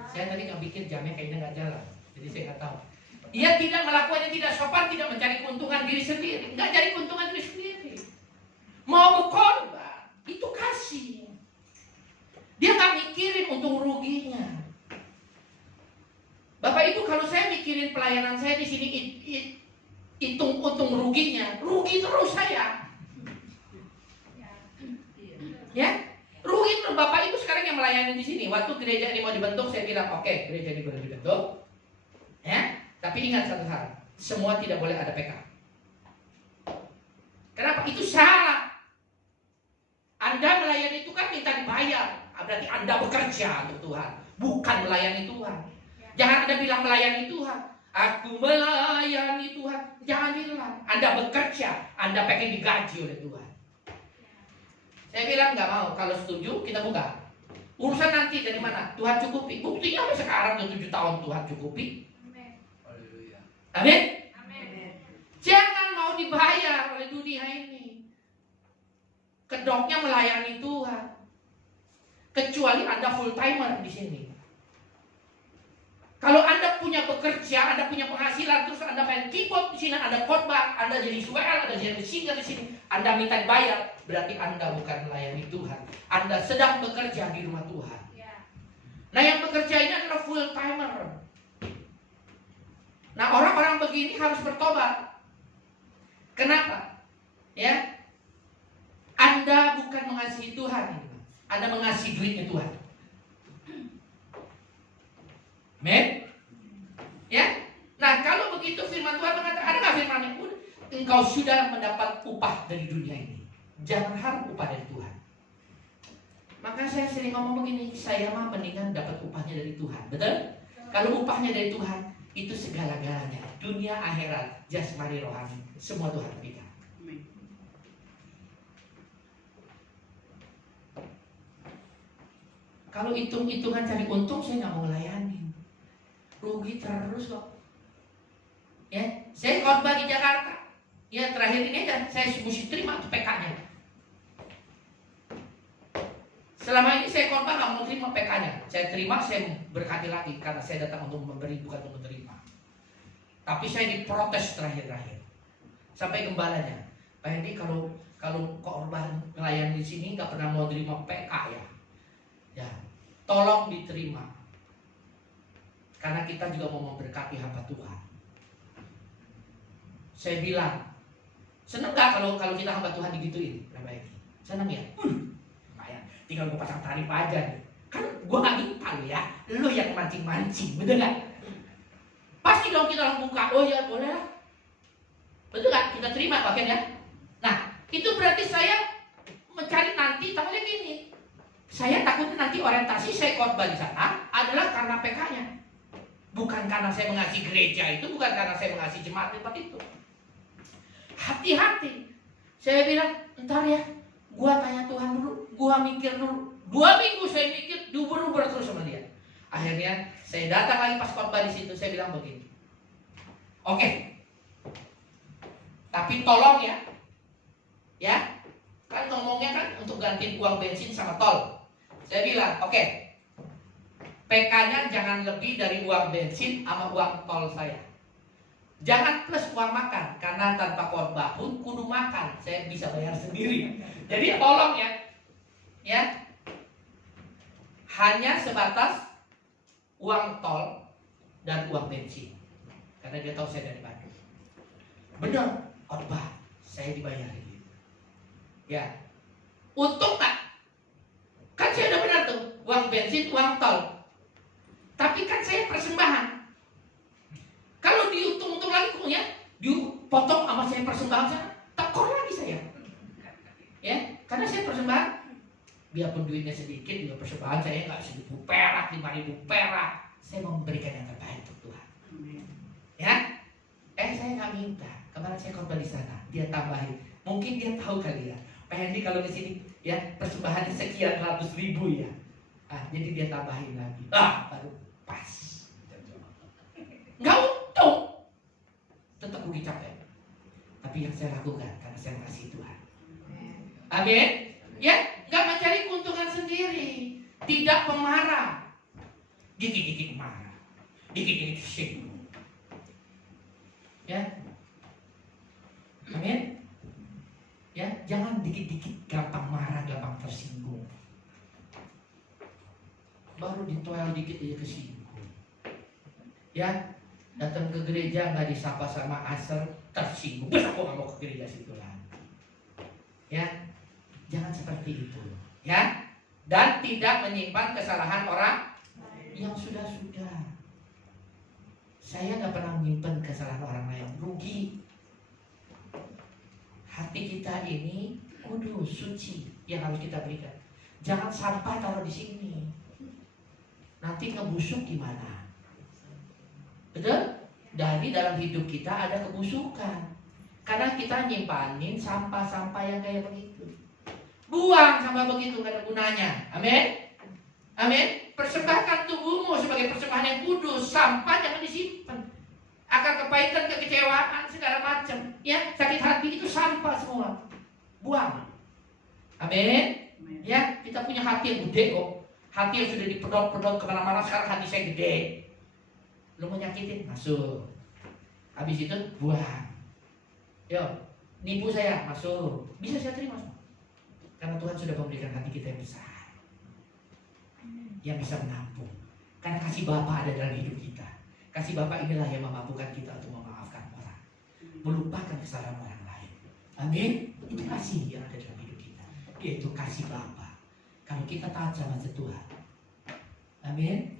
Saya tadi nggak pikir jamnya kayaknya nggak jalan, jadi saya nggak tahu. Ia tidak melakukannya tidak sopan, tidak mencari keuntungan diri sendiri, nggak cari keuntungan diri sendiri. Mau berkorban, itu kasih. Dia nggak mikirin untuk pelayanan saya di sini hitung untung ruginya, rugi terus saya. Ya, rugi terus. Bapak Ibu sekarang yang melayani di sini. Waktu gereja ini mau dibentuk, saya bilang, oke, gereja ini boleh dibentuk. Ya, tapi ingat satu hal, semua tidak boleh ada PK. Kenapa? Itu salah. Anda melayani itu kan minta dibayar. Berarti Anda bekerja untuk Tuhan, bukan melayani Tuhan. Jangan Anda bilang melayani Tuhan. Aku melayani Tuhan. Jangan bilang. Anda bekerja, Anda pengen digaji oleh Tuhan. Saya bilang nggak mau. Kalau setuju, kita buka. Urusan nanti dari mana? Tuhan cukupi. Buktinya sampai sekarang udah 7 tahun Tuhan cukupi. Amin. Jangan mau dibayar oleh dunia ini. Kedoknya melayani Tuhan. Kecuali Anda full timer di sini. Kalau Anda punya bekerja, Anda punya penghasilan, terus Anda main keyboard di sini, Anda khotbah, Anda jadi swell, Anda jadi singer di sini, Anda minta dibayar, berarti Anda bukan melayani Tuhan. Anda sedang bekerja di rumah Tuhan. Nah, yang bekerja ini adalah full timer. Nah, orang-orang begini harus bertobat. Kenapa? Ya, Anda bukan mengasihi Tuhan, Anda mengasihi duitnya Tuhan. Amin. Ya. Nah, kalau begitu firman Tuhan mengatakan, ada nggak firman yang engkau sudah mendapat upah dari dunia ini. Jangan harap upah dari Tuhan. Maka saya sering ngomong begini, saya mah mendingan dapat upahnya dari Tuhan. Betul? Kalau upahnya dari Tuhan, itu segala-galanya. Dunia, akhirat, jasmani, rohani, semua Tuhan berikan. Kalau hitung-hitungan cari untung, saya nggak mau melayani. Rugi terus kok. Ya, saya khotbah di Jakarta. Ya, terakhir ini aja saya mesti terima PK-nya. Selama ini saya khotbah nggak mau terima PK-nya. Saya terima, saya berkati lagi karena saya datang untuk memberi, bukan untuk menerima. Tapi saya diprotes terakhir-terakhir. Sampai gembalanya, Pak Hendy, kalau korban nelayan di sini nggak pernah mau terima PK ya. Ya, tolong diterima. Karena kita juga mau memberkati hamba Tuhan. Saya bilang, seneng gak kalau kita hamba Tuhan digituin? Seneng ya? Tinggal gue pasang tarif aja nih. Kan gue gak minta lo ya, lo yang mancing-mancing, betul gak? Pasti dong kita langsung buka, oh ya boleh lah. Betul gak? Kita terima bagian ya. Nah, itu berarti saya mencari nanti, tapi gini. Saya takutnya nanti orientasi saya khotbah di sana adalah karena PK-nya. Bukan karena saya mengasihi gereja itu, bukan karena saya mengasihi jemaat tempat itu. Hati-hati. Saya bilang, entar ya, gua tanya Tuhan dulu, gua mikir dulu. 2 minggu saya mikir, diuber-uber terus sama dia. Akhirnya saya datang lagi pas khotbah di situ, saya bilang begini. Oke. Tapi tolong ya. Ya. Kan ngomongnya kan untuk gantiin uang bensin sama tol. Saya bilang, oke. PK-nya jangan lebih dari uang bensin sama uang tol saya. Jangan plus uang makan, karena tanpa khotbah pun kudu makan. Saya bisa bayar sendiri. Jadi tolong ya. Ya. Hanya sebatas uang tol dan uang bensin. Karena dia tahu saya dari Bandung. Benar, khotbah saya dibayarin. Ya. Untung tak? Kan saya udah benar tuh, uang bensin, uang tol. Tapi kan saya persembahan. Kalau dihitung-hitung lagi ya, dipotong sama saya persembahan saya, tekor lagi saya. Ya, karena saya persembahan, biarpun duitnya sedikit juga persembahan saya nggak 1.000 perak, 5.000 perak. Saya mau memberikan yang terbaik untuk Tuhan. Ya, saya nggak minta. Kemarin saya khotbah di sana, dia tambahin. Mungkin dia tahu kali ya, Pak Hendy kalau di sini ya persembahannya sekian ratus ribu ya. Jadi dia tambahin lagi. Baru pas. Nggak untung. Tetap rugi capek. Tapi yang saya lakukan karena saya mengasihi Tuhan. Amin. Ya, nggak mencari keuntungan sendiri. Tidak pemarah. Dikit-dikit marah. Dikit-dikit singgung. Ya. Amin. Ya, jangan dikit-dikit gampang marah, gampang tersinggung. Baru ditoel dikit aja kesinggung. Ya, Datang ke gereja nggak disapa sama asar, tersinggung. Besok aku nggak mau ke gereja situ lah. Ya, jangan seperti itu. Ya, dan tidak menyimpan kesalahan orang yang sudah-sudah. Saya nggak pernah menyimpan kesalahan orang lain, rugi. Hati kita ini kudus, suci yang harus kita berikan. Jangan sampah taruh di sini. Nanti ngebusuk gimana? Betul? Dari dalam hidup kita ada kebusukan. Karena kita nyimpanin sampah-sampah yang kayak begitu. Buang sampah begitu, gak ada gunanya. Amin. Amin. Persembahkan tubuhmu sebagai persembahan yang kudus. Sampah jangan disimpan. Akan kepahitan, kekecewaan, segala macam. Ya, sakit hati itu sampah semua. Buang. Amin. Ya, kita punya hati yang gede kok. Hati yang sudah dipedot-pedot kemana-mana. Sekarang hati saya gede. Lu mau nyakitin, masuk. Habis itu buang. Yo, nipu saya, masuk. Bisa saya terima semua. Karena Tuhan sudah memberikan hati kita yang besar, yang bisa menampung. Karena kasih Bapa ada dalam hidup kita. Kasih Bapa inilah yang memampukan kita untuk memaafkan orang, melupakan kesalahan orang lain. Amin. Itu kasih yang ada dalam hidup kita, yaitu kasih Bapa. Kalau kita taat sama Tuhan. Amin.